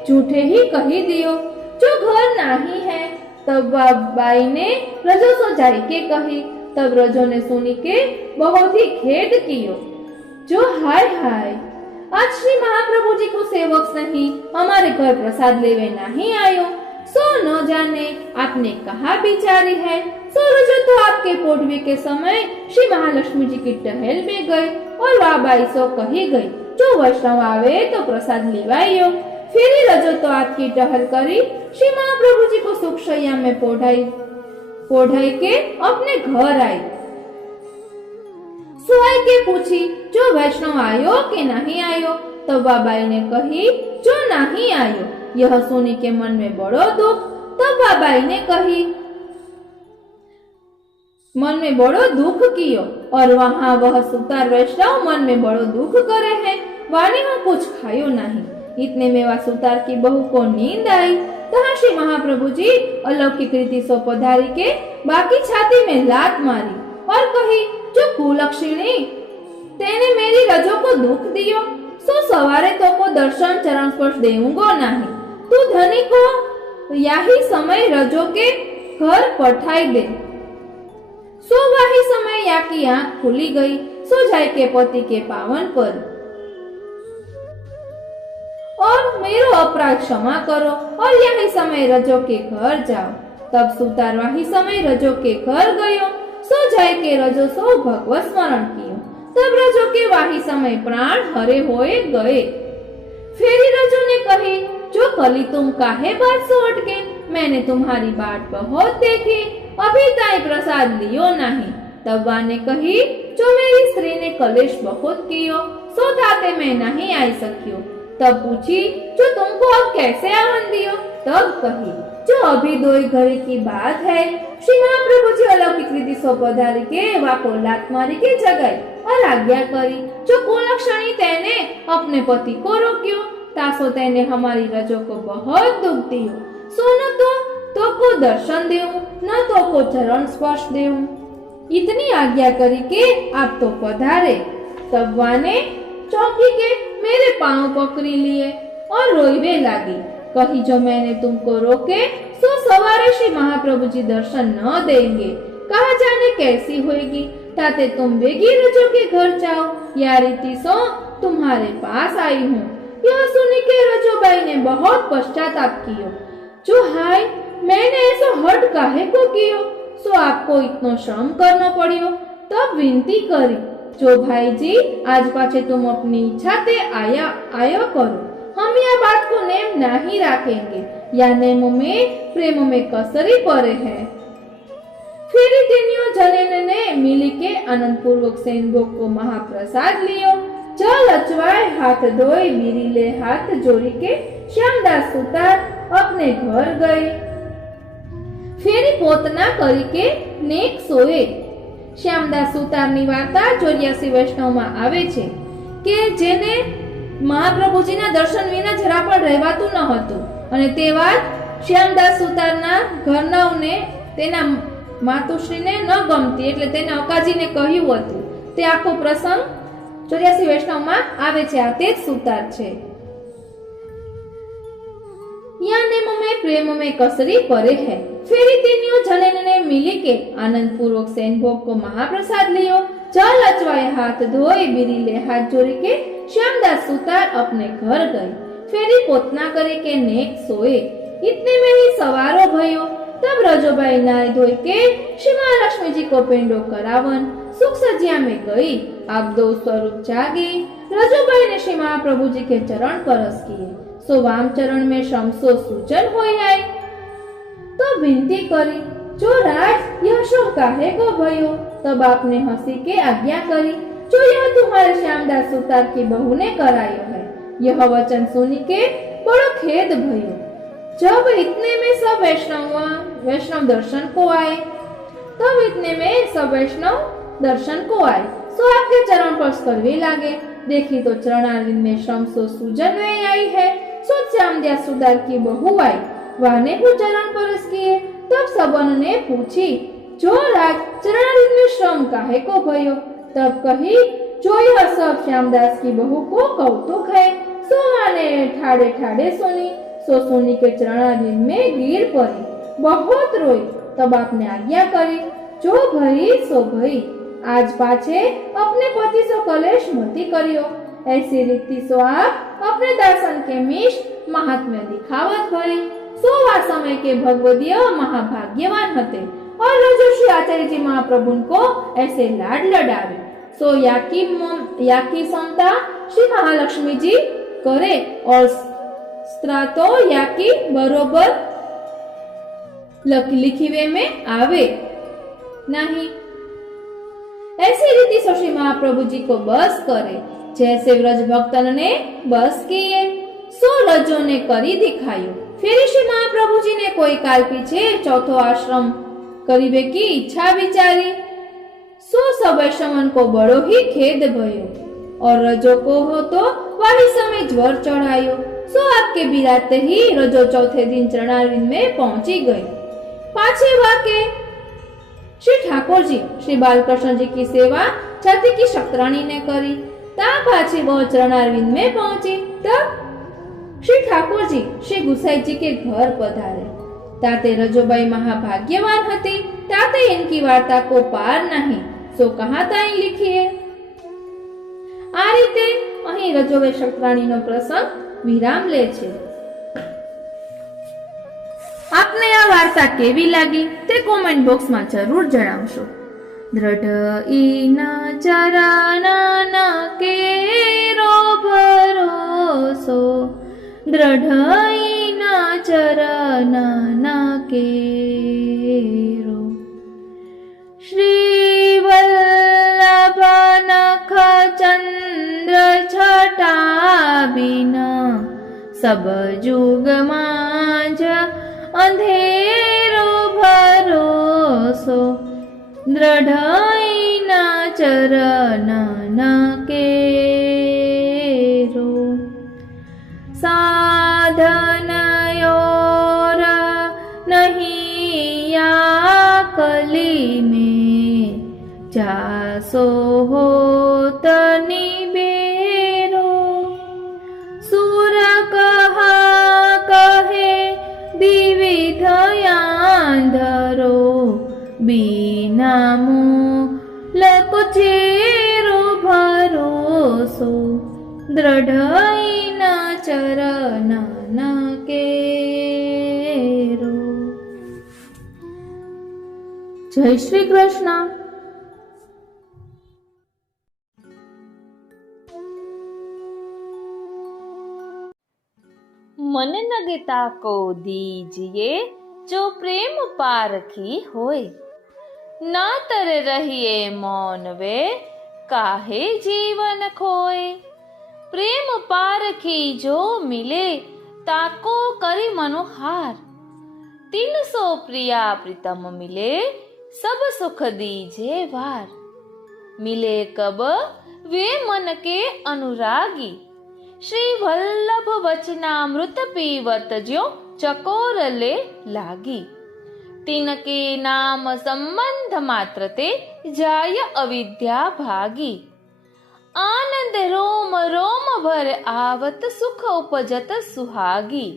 झूठे ही कही दियो, जो घर नहीं है। तब बाई ने रजो सो जाई के कही। तब रजो ने सुनी के बहुत ही खेद कियो, जो हाय हाय, आज श्री महाप्रभु जी को सेवक नहीं हमारे घर प्रसाद लेवे नहीं आयो। सो न जाने आपने कहा बिचारी है। सो रजो तो आपके पोटवी के समय श्री महालक्ष्मी जी की टहल में गए और वह बाई सो कही गई, जो वैष्णव आवे तो प्रसाद लेवाइयो। फिर ही रजो तो आपकी टहल करी, श्री महाप्रभु जी को सुख शैया में पोढ़ाई के अपने घर आई। सुहाई के पूछी, जो वैष्णव आयो के नहीं आयो। तब बाबाई ने कही, जो नहीं आयो। यह सुनी के मन में बड़ो दुख। तब बाबाई ने कही, मन में बड़ो दुख कियो, और वहाँ वह सुतार वैष्णव मन में बड़ो दुख करे है। वाणी में कुछ खायो नहीं। इतने में वह सुतार की बहू को नींद आई। तहाँ श्री महाप्रभु जी अलौकिक रीति सो पधारी के बाकी छाती में लात मारी और कही, जो कुलक्षिणी तेने मेरी रजों को दुख दियो, सो सवारे तो को दर्शन चरण स्पर्श देऊंगो नहीं। तू धनी को याही समय रजो के घर पठाई दे। सो वाही समय या की आंख खुली गई, सो जाय के पति के पावन पर और मेरो अपराध क्षमा करो और यही समय रजो के घर जाओ। तब सुतार वही समय रजो के घर गयो, सो जाय के रजो सो भगवत स्मरण कियो। तब रजो के वाही समय प्राण हरे होए गए। फेरी रजो ने कही, जो कली तुम काहे बात सो अटके, मैंने तुम्हारी बाट बहुत देखी, अभी ताई प्रसाद लियो नहीं। तब वा ने कही, जो मेरी स्त्री ने कलेश बहुत कियो, सो ताते मैं नहीं आई सकियो। तब पूछी, जो तुमको अब कैसे आवन दियो? तब कही, जो अभी दो घड़ी की बात है, श्री महाप्रभु जी अलौकिक विधि सो पधारी के वाको लात मारी के जगाई और आज्ञा करी। जो कुलक्षणी तेने अपने पति को रोक्यो, तासो तेने हमारी रजो को बहुत दुख दियो। सो न तो को दर्शन देऊं, न तो को चरण स्पर्श देऊं। इतनी आज्ञा करी के आप तो पधारे। तब वाने चौकी के मेरे पांव पकड़ी लिए और रोईवे लागी। कही, जो मैंने तुमको रोके, सो सवारे श्री महाप्रभु जी दर्शन न देंगे। कहा जाने कैसी होगी, ताते तुम बेगी रजो के घर जाओ, या रीति सो तुम्हारे पास आई हूँ। यह सुनी के रजोबाई ने बहुत पश्चाताप कियो। जो हाय, मैंने ऐसा हट काहे को कियो, सो आपको इतना श्रम करना पड़ियो। तब विनती करी, जो भाई जी आज पाछे तुम अपनी इच्छा ते आया करो, हम यह बात को नेम नहीं रखेंगे, या नेमों में प्रेम में कसरी पड़े है। फिर तेनियो जनेन ने मिली के आनंद पूर्वक सेनभोग को महाप्रसाद लियो। जल अचवाए हाथ धोई बीरीले हाथ जोड़ी के श्यामदास सुतार अपने घर गए। फेरी पोतना करी के नेक सोए। श्यामदास सुताરની વાર્તા 84 વૈષ્ણવમાં આવે છે કે જેને મહાપ્રભુજીના દર્શન વિના જરા પણ રહેવાતું ન હતું અને તે વાત શ્યામદાસ સુતારના ઘરનાઓને તેના માતુશ્રીને ન ગમતી એટલે તેને અકાજીને કહ્યું હતું। તે આખો પ્રસંગ 84 વૈષ્ણવમાં આવે છે। આ તે જ સુતાર છે। या नेम में प्रेम में कसरी परे है। फेरी तेनियो जनेन ने मिली के आनंद पूर्वक सेनभोग को महाप्रसाद लियो। जल अचवाए हाथ धोए बीरीले हाथ जोड़ी के श्यामदास सुतार अपने घर गई। फेरी पोतना करे के नेक सोए। इतने में ही सवारो भयो। तब रजोबाई नाई धोई के श्री महालक्ष्मी जी को पेंडो करावन सुख सज्जा में गई। आप दो स्वरूप जागी। रजोबाई ने श्री महाप्रभु जी के चरण परस किए। सो वाम चरण में शमसो सूचन हो आए। तो विनती करी, जो राज यह शो काहे को भयो? तब आपने हंसी के आज्ञा करी, जो यह तुम्हारे श्यामदास सुतार की बहू ने करायो है। यह वचन सुनी के बड़ो खेद भयो। जब इतने में सब वैष्णव दर्शन को आए, तब इतने में सब वैष्णव दर्शन को आए। सो आपके चरण पर करवे लागे। देखी तो चरणारिंद में शमसो सूजन में आई है। सो श्यामदास सुतार की बहू आई। वाने को चरण परस किए। तब सबन ने पूछी, जो राज चरणारिंद में श्रम काहे को भयो? तब कही, जो यह सब श्यामदास की बहू को कौतुक है। सो वाने ठाड़े ठाड़े सुनी। सो सुनी के चरणारिंद में गिर पड़ी, बहुत रोई। तब आपने आज्ञा करी, जो भई सो भई। आज पाछे अपने पति सो कलेश मती करियो। ऐसी रीति सो आप अपने दर्शन के मिश महात्म्य दिखावत भई। सो वा समय के भगवदीय महाभाग्यवान हते और रजोश्री आचार्य जी महाप्रभु को ऐसे लाड लडावे। सो याकी समता श्री महालक्ष्मी जी करे और स्त्रातो याकी बरोबर लिखिवे में आवे नहीं। ऐसी रीति सो श्री महाप्रभु जी को बस करे, जैसे व्रज भक्तन ने बस किए। सो रजो ने करी दिखायो। फिर श्री महाप्रभु जी ने कोई काल पीछे चौथो आश्रम करीबे की इच्छा विचारी। सो सब वैष्णवन को बड़ो ही खेद भयो और रजो को हो तो वही समय ज्वर चढ़ायो। सो आपके बिराते ही रजो चौथे दिन चरणारविंद में पहुंची गई। पाछे वाके श्री ठाकुर जी श्री बालकृष्ण जी की सेवा છાતી કી શક્રાણી ને કરી તા પાછી બહુચરણારવિંદ में पहुंची तब श्री ठाकुर जी श्री गुसाई जी के घर पधारे। ताते रजोबाई महाभाग्यवान हती, ताते इनकी वार्ता को पार नहीं, सो कहाँ ताई लिखी है। आ रीते અહીં રજોબાઈ શક્રાણીનો પ્રસંગ વિરામ લે છે। આપને આ વાર્તા કેવી લાગી તે કોમેન્ટ બોક્સમાં જરૂર જણાવશો। દ્રઢ ઈન ચરણ કેરો ભરોસો, દ્રઢ ઈન ચરણ કેરો। શ્રી વલ્લભ નખ ચંદ્ર છટા બિન, સબ જુગ માં જ અંધેરો ભરોસો, દ્રઢ ઈન ચરણ કેરો। સાધન યોર નહીં કલી में, जासो होत निबेरो। सुर कहा कहे विविध यांधरो, बीना लकुचेरो भरोसो, દ્રઢ ઈન ચરણ કેરો। જય શ્રી કૃષ્ણ। मन नगता को दीजिए जो प्रेम पारखी होय, ना तर रहिए मौन वे काहे जीवन खोए। प्रेम पारखी जो मिले ताको करी मनोहार, 300 प्रिया प्रीतम मिले सब सुख दीजे वार। मिले कब वे मन के अनुरागी, श्री वल्लभ वचनामृत पीवत ज्यो चकोर ले लागी। तिनके नाम संबंध मात्र ते जाय अविद्या भागी। आनंद रोम रोम भर आवत सुख उपजत सुहागी।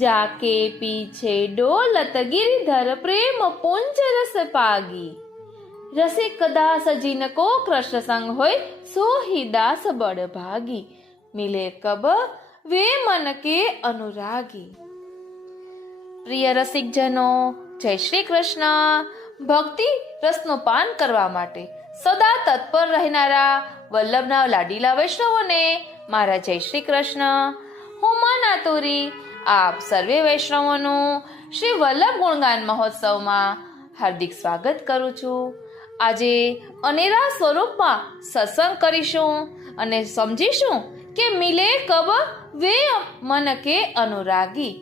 जाके पीछे डोलत गिरिधर प्रेम पुंज रस पागी। रसिक दास जिनको कृष्ण संग होय, सो ही दास बड़ भागी। मिले कब वे मन के अनुरागी। प्रिय रसिक जनो, जय श्री कृष्ण। भक्ति रसनो पान करवा माटे सदा तत्पर रहनारा वल्लभना लाडीला वैष्णवोने मारा जय श्री कृष्ण। હું માના તુરી આપ સર્વે વૈષ્ણવોનું શ્રી વલ્લભ ગુણગાન મહોત્સવમાં હાર્દિક સ્વાગત કરું છું। આજે અનેરા સ્વરૂપમાં સત્સંગ કરીશું અને સમજીશું કે મિલે કબ વે મન કે અનુરાગી,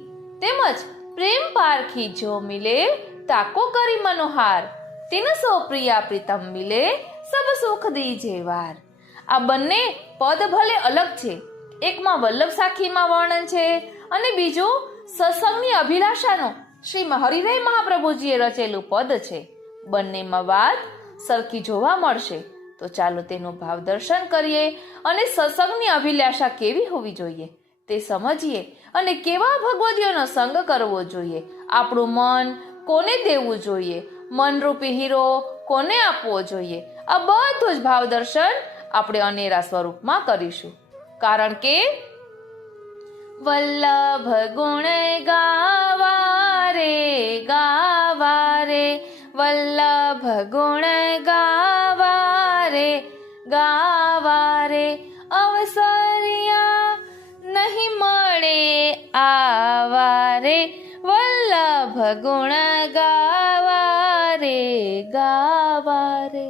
તેમજ પ્રેમ પારખી જો મિલે તાકો કરી મનોહાર, 300 પ્રિયા પ્રીતમ મિલે સબ સુખ દીજે વાર। આ બંને પદ ભલે અલગ છે, એકમાં વલ્લભ સાખીમાં વર્ણન છે અને બીજું સત્સંગની અભિલાષાનું શ્રી હરિરાય મહાપ્રભુજીએ રચેલું પદ છે। બંનેમાં વાત સરખી જોવા મળશે, તો ચાલો તેનું ભાવ દર્શન કરીએ અને સત્સંગની અભિલાષા કેવી હોવી જોઈએ તે સમજીએ અને કેવા ભગવદીઓનો સંગ કરવો જોઈએ। આપણું મન કોને દેવું જોઈએ, મનરૂપી હીરો કોને આપવો જોઈએ, આ બધું જ ભાવ દર્શન આપણે અનેરા સ્વરૂપમાં કરીશું। કારણ કે વલ્લભ ગુણ ગાવા રે ગાવા રે, વલ્લભ ગુણ ગાવા રે ગાવા રે, અવસરિયા નહીં મળે આવા રે, વલ્લભ ગુણ ગાવા રે ગાવા રે।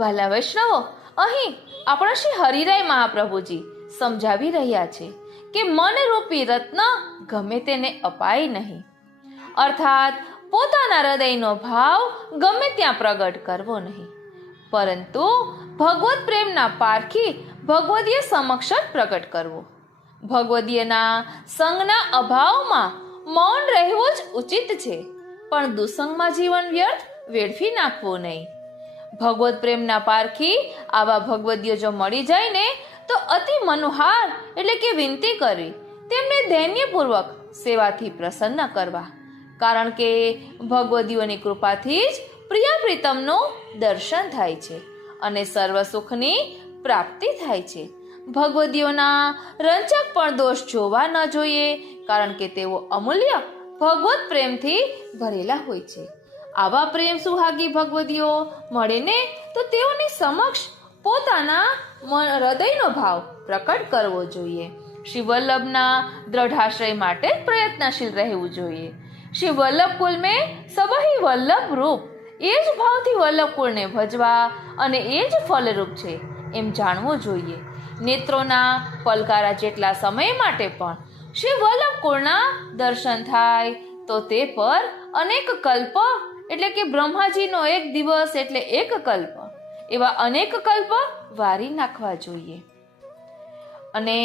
વાલા વૈષ્ણવો, અહીં આપણા શ્રી હરિરાય મહાપ્રભુજી સમજાવી રહ્યા છે કે મનરૂપી રત્ન ગમે તેને અપાય નહીં, અર્થાત પોતાના હૃદયનો ભાવ ગમે ત્યાં પ્રગટ કરવો નહીં, પરંતુ ભગવત પ્રેમના પારખી ભગવદીય સમક્ષ જ પ્રગટ કરવો। ભગવદીયના સંગના અભાવમાં મૌન રહેવું જ ઉચિત છે, પણ દુસંગમાં જીવન વ્યર્થ વેડફી નાખવું નહીં। ભગવત પ્રેમના પારખી આવા ભગવદીઓ જો મળી જાય ને તો અતિ મનોહાર એટલે કે વિનંતી કરવી, તેમને ધૈર્યપૂર્વક સેવાથી પ્રસન્ન કરવા, કારણ કે ભગવદીઓની કૃપાથી જ પ્રિય પ્રીતમનું દર્શન થાય છે અને સર્વ સુખની પ્રાપ્તિ થાય છે. ભગવદીઓના રંચક પણ દોષ જોવા ન જોઈએ, કારણ કે તેઓ અમૂલ્ય ભગવત પ્રેમથી ભરેલા હોય છે. આવા પ્રેમ સુહાગી ભગવદીઓ મળે ને તો તેઓની સમક્ષ પોતાના હૃદયનો ભાવ પ્રકટ કરવો જોઈએ. શ્રી વલ્લભના દ્રઢાશ્રય માટે પ્રયત્નશીલ રહેવું જોઈએ. શ્રી વલ્લભ કુલ મેં સબહી વલ્લભ રૂપ, એ જ ભાવથી વલ્લભ કુળને ભજવા અને એ જ ફલરૂપ છે એમ જાણવું જોઈએ. નેત્રોના પલકારા જેટલા સમય માટે પણ શ્રી વલ્લભ કુળના દર્શન થાય તો તે પર અનેક કલ્પ એટલે કે બ્રહ્માજીનો એક દિવસ એટલે એક કલ્પ, એવા અનેક કલ્પ વારી નાખવા જોઈએ. અને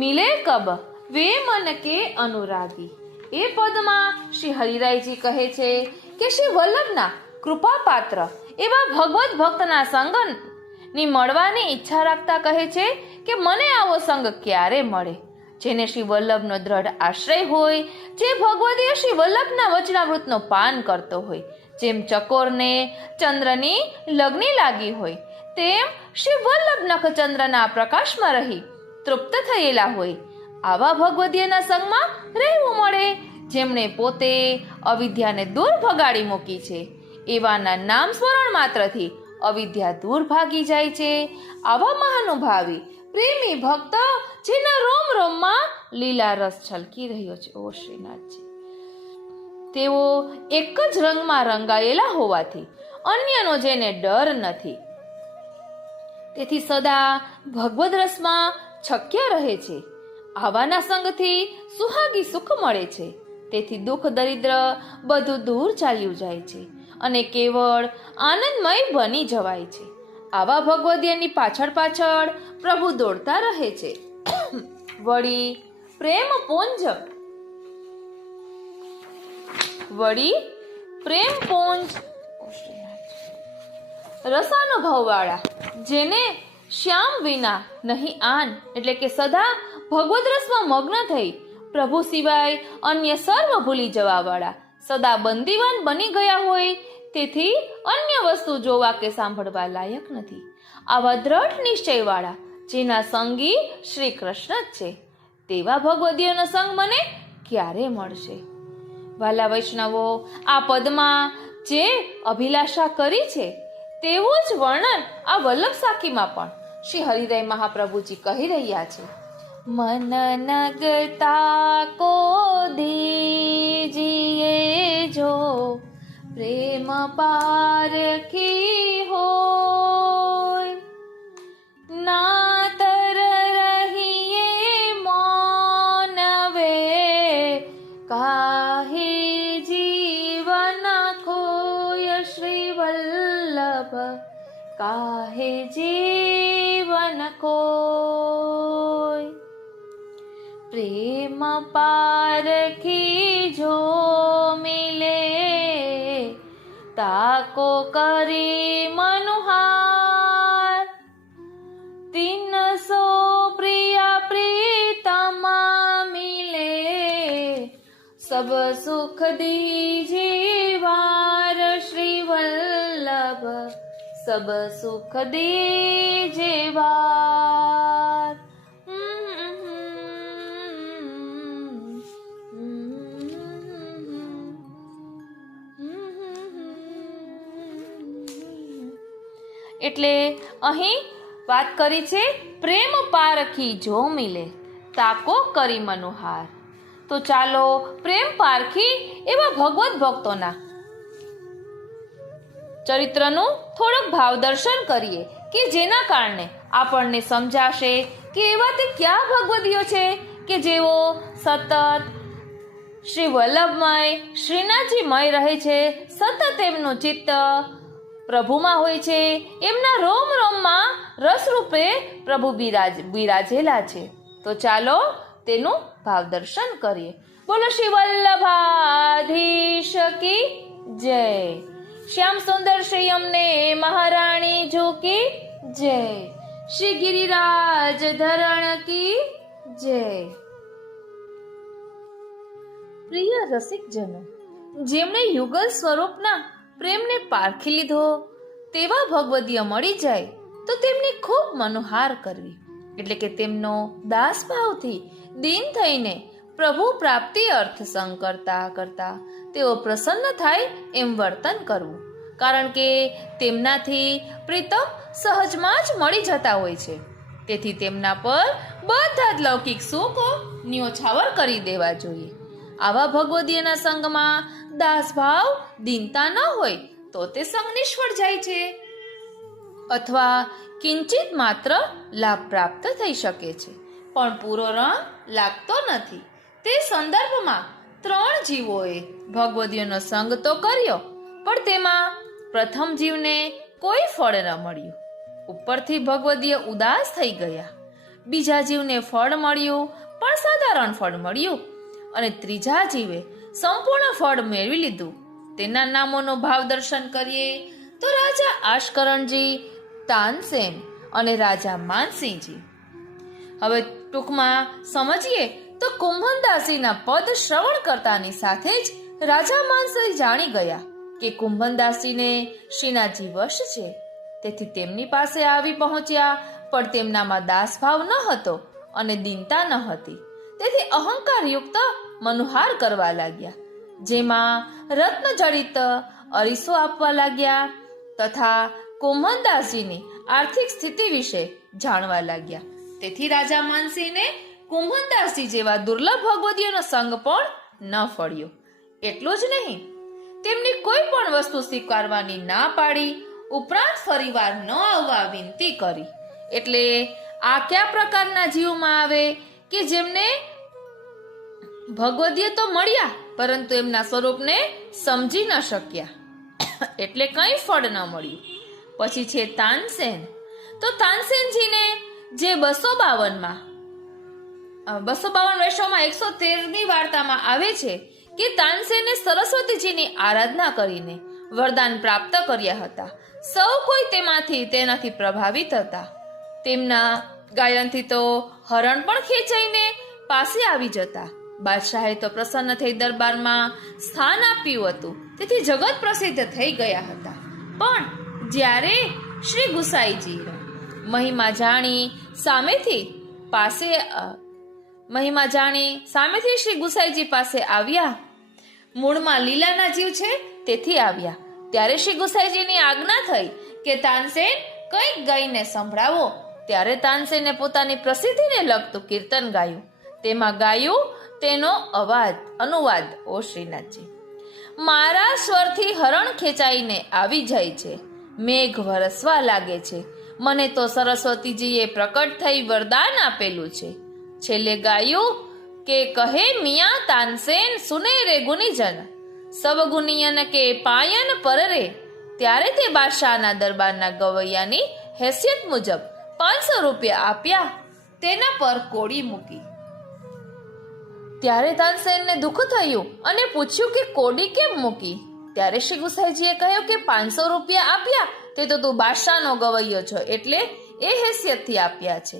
મિલે કબ વે મન કે અનુરાગી, એ પદમાં શ્રી હરિરાયજી કહે છે કે શ્રી વલ્લભના કૃપા પાત્ર એવા ભગવત ભક્તના સંગની મળવાની ઈચ્છા રાખતા કહે છે કે મને આવો સંગ ક્યારે મળે. જેને શ્રી વલ્લભનો દ્રઢ આશ્રય હોય, જે ભગવદીય શ્રી વલ્લભના વચનામૃતનો પાન કરતો હોય, જેમ ચકોરને ચંદ્રની લગ્ની લાગી હોય, તેમ શ્રી વલ્લભ નખચંદ્રના પ્રકાશમાં રહી તૃપ્ત થયેલા હોય, આવા ભગવદીયના સંગમાં રહેવું મળે. જેમણે પોતે અવિદ્યાને દૂર ભગાડી મૂકી છે, એવાના નામ સ્મરણ માત્રથી અવિદ્યા દૂર ભાગી જાય છે. આવા મહાનુભાવી પ્રેમી ભક્ત જેના રોમ રોમમાં લીલા રસ છલકી રહ્યો છે, ઓ શ્રીનાથજી, તેઓ એક જ રંગમાં રંગાયેલા હોવાથી અન્યનો જેને ડર નથી, તેથી સદા ભગવદ રસમાં છક્યા રહે છે. આવાના સંગથી સુહાગી સુખ મળે છે, તેથી દુઃખ દરિદ્ર બધું દૂર ચાલ્યું જાય છે અને કેવળ આનંદમય બની જવાય છે. આવા ભગવદીયની પાછળ પાછળ પ્રભુ દોડતા રહે છે. વળી પ્રેમ પુંજ રસાનુભવ વાળા, જેને શ્યામ વિના નહીં આન એટલે કે સદા ભગવદ રસમાં મગ્ન થઈ પ્રભુ સિવાય અન્ય સર્વ ભૂલી જવા વાળા, સદા બંદીવાન બની ગયા હોય, તેથી અન્ય વસ્તુ જોવા કે સાંભળવા લાયક નથી. આવા દ્રઢ નિશ્ચય વાળા, જેના સંગી શ્રી કૃષ્ણ જ છે, તેવા ભગવદીયનો સંગ મને ક્યારે મળશે? વાલા વૈષ્ણવો, આ પદમાં જે અભિલાષા કરી છે તેવું જ વર્ણન આ વલ્લભ સાખીમાં પણ શ્રી હરિરાય મહાપ્રભુજી કહી રહ્યા છે. મન નગતા કો દીજીએ જો પ્રેમ પારખી હોય, નાતર રહીએ મૌન વે કાહે જીવન ખોય શ્રી વલ્લભ કાહે જીવન ખોય. પ્રેમ પારખી જો મિલે તાકો કરી મનુહાર, 300 પ્રિય પ્રીતમ મિલે સબ સુખ દીજે વાર શ્રી વલ્લભ સબ સુખ દીજે વાર. એટલે અહીં વાત કરી છે પ્રેમ પારખી જો મિલે તાકો કરી મનોહાર. તો ચાલો પ્રેમ પારખી એવા ભગવત ભક્તોના ચરિત્રનું થોડુંક ભાવદર્શન કરીએ કે જેના કારણે આપણને સમજાશે કે એવા તે ક્યાં ભગવદીઓ છે કે જેઓ સતત શ્રી વલ્લભમય શ્રીનાથજીમય રહે છે, સતત એમનું ચિત્ત પ્રભુમાં હોય છે, એમના રોમ રોમમાં રસરૂપે પ્રભુ બિરાજેલા છે. તો ચાલો તેનું ભાવદર્શન કરીએ. બોલો શ્રી વલ્લભાધીશ કી જય. શ્યામ સુંદર શ્રી અમને મહારાણી કી જય, શ્રી ગિરિરાજ ધરણ કી જય. પ્રિય રસિકજનો, જેમણે યુગલ સ્વરૂપના પ્રેમને પારખી લીધો તેવા ભગવદીય મળી જાય તો તેમની ખૂબ મનોહાર કરવી, એટલે કે તેમનો દાસભાવથી દીન થઈને પ્રભુ પ્રાપ્તિ અર્થ સંગ કરતા કરતા તેઓ પ્રસન્ન થાય એમ વર્તન કરવું, કારણ કે તેમનાથી પ્રીતમ સહજમાં જ મળી જતા હોય છે. તેથી તેમના પર બધા જ લૌકિક સુખો ન્યોછાવર કરી દેવા જોઈએ. આવા ભગવદીયના સંગમાં દાસભાવ દીનતા ન હોય તો તે સંગ નિષ્ફળ જાય છે, અથવા કિંચિત માત્ર લાભ પ્રાપ્ત થઈ શકે છે પણ પૂરો રંગ લાગતો નથી. તે સંદર્ભમાં 3 જીવોએ ભગવદીયનો સંગ તો કર્યો, પણ તેમાં પ્રથમ જીવને કોઈ ફળ ન મળ્યું. ઉપરથી ભગવદીય ઉદાસ થઈ ગયા. બીજા જીવને ફળ મળ્યું પણ સાધારણ ફળ મળ્યું, અને ત્રીજા જીવે સંપૂર્ણ ફળ મેળવી લીધું. તેના નામોનો ભાવ દર્શન કરીએ તો રાજા આશકરણજી, તાનસેન અને રાજા માનસિંહજી. હવે ટૂંકમાં સમજીએ તો કુંભનદાસીના પદ શ્રવણ કરતાની સાથે જ રાજા માનસિંહ જાણી ગયા કે કુંભનદાસીને શ્રીનાથજી વશ છે. તેથી તેમની પાસે આવી પહોંચ્યા, પણ તેમનામાં દાસભાવ ન હતો અને દીનતા ન હતી. તેથી અહંકારયુક્ત મનોહાર કરવા લાગ્યા, જેમાં રત્નજડિત અરીસો આપવા લાગ્યા તથા કુંભનદાસીની આર્થિક સ્થિતિ વિશે જાણવા લાગ્યા. તેથી રાજા માનસિંહને કુંભનદાસજી જેવા દુર્લભ ભગવદીયનો સંગ પણ ન ફળ્યો. એટલું જ નહીં, તેમની કોઈ પણ વસ્તુ સ્વીકારવાની ના પાડી, ઉપરાંત ફરીવાર ન આવવા વિનંતી કરી. એટલે આ કયા પ્રકારના જીવમાં આવે કે જેમને ભગવદીય તો મળ્યા પરંતુ એમના સ્વરૂપને સમજી ન શક્યા, એટલે કંઈ ફળ ન મળ્યું. પછી છે તાનસેન. તો તાનસેનજીને જે 252 વર્ષોમાં 113મી વાર્તામાં આવે છે કે તાનસેને સરસ્વતીજીની આરાધના કરીને વરદાન પ્રાપ્ત કર્યા હતા. સૌ કોઈ તેનાથી પ્રભાવિત હતા. તેમના ગાયનથી તો હરણ પણ ખેંચાઈને પાસે આવી જતા. બાદશાહે તો પ્રસન્ન થઈ દરબારમાં સ્થાન આપ્યું હતું, તેથી જગત પ્રસિદ્ધ થઈ ગયા હતા. પણ જ્યારે શ્રી ગુસાઈજીનો મહિમા જાણી સામેથી શ્રી ગુસાઈજી પાસે આવ્યા, મૂળમાં લીલાના જીવ છે તેથી આવ્યા, ત્યારે શ્રી ગુસાઈજીની આજ્ઞા થઈ કે તાનસેન કંઈક ગાઈને સંભળાવો. ત્યારે તાનસેને પોતાની પ્રસિદ્ધિને લગતું કીર્તન ગાયું. તેમાં ગાયું તેનો અનુવાદ: ઓ શ્રીનાથજી, મારા સ્વરથી હરણ ખેંચાઈને આવી જાય છે, મેઘ વરસવા લાગે છે, મને તો સરસ્વતીજીએ પ્રકટ થઈ વરદાન આપેલું છે. છેલ્લે ગાયું કે કહે મિયા તાનસેન સુને રે ગુનીજન, સબ ગુનિયન કે પાયન પર રે. ત્યારે તે બાદશાહના દરબારના ગવૈયાની હેસિયત મુજબ 500 રૂપિયા આપ્યા, તેના પર કોડી મૂકી. ત્યારે તાનસેનને દુઃખ થયું અને પૂછ્યું કે કોડી કેમ મૂકી? ત્યારે શ્રી ગુસાઈજીએ કહ્યું કે 500 રૂપિયા આપ્યા તે તો તું બાદશાહનો ગવૈયો છો એટલે એ હેસિયતથી આપ્યા છે,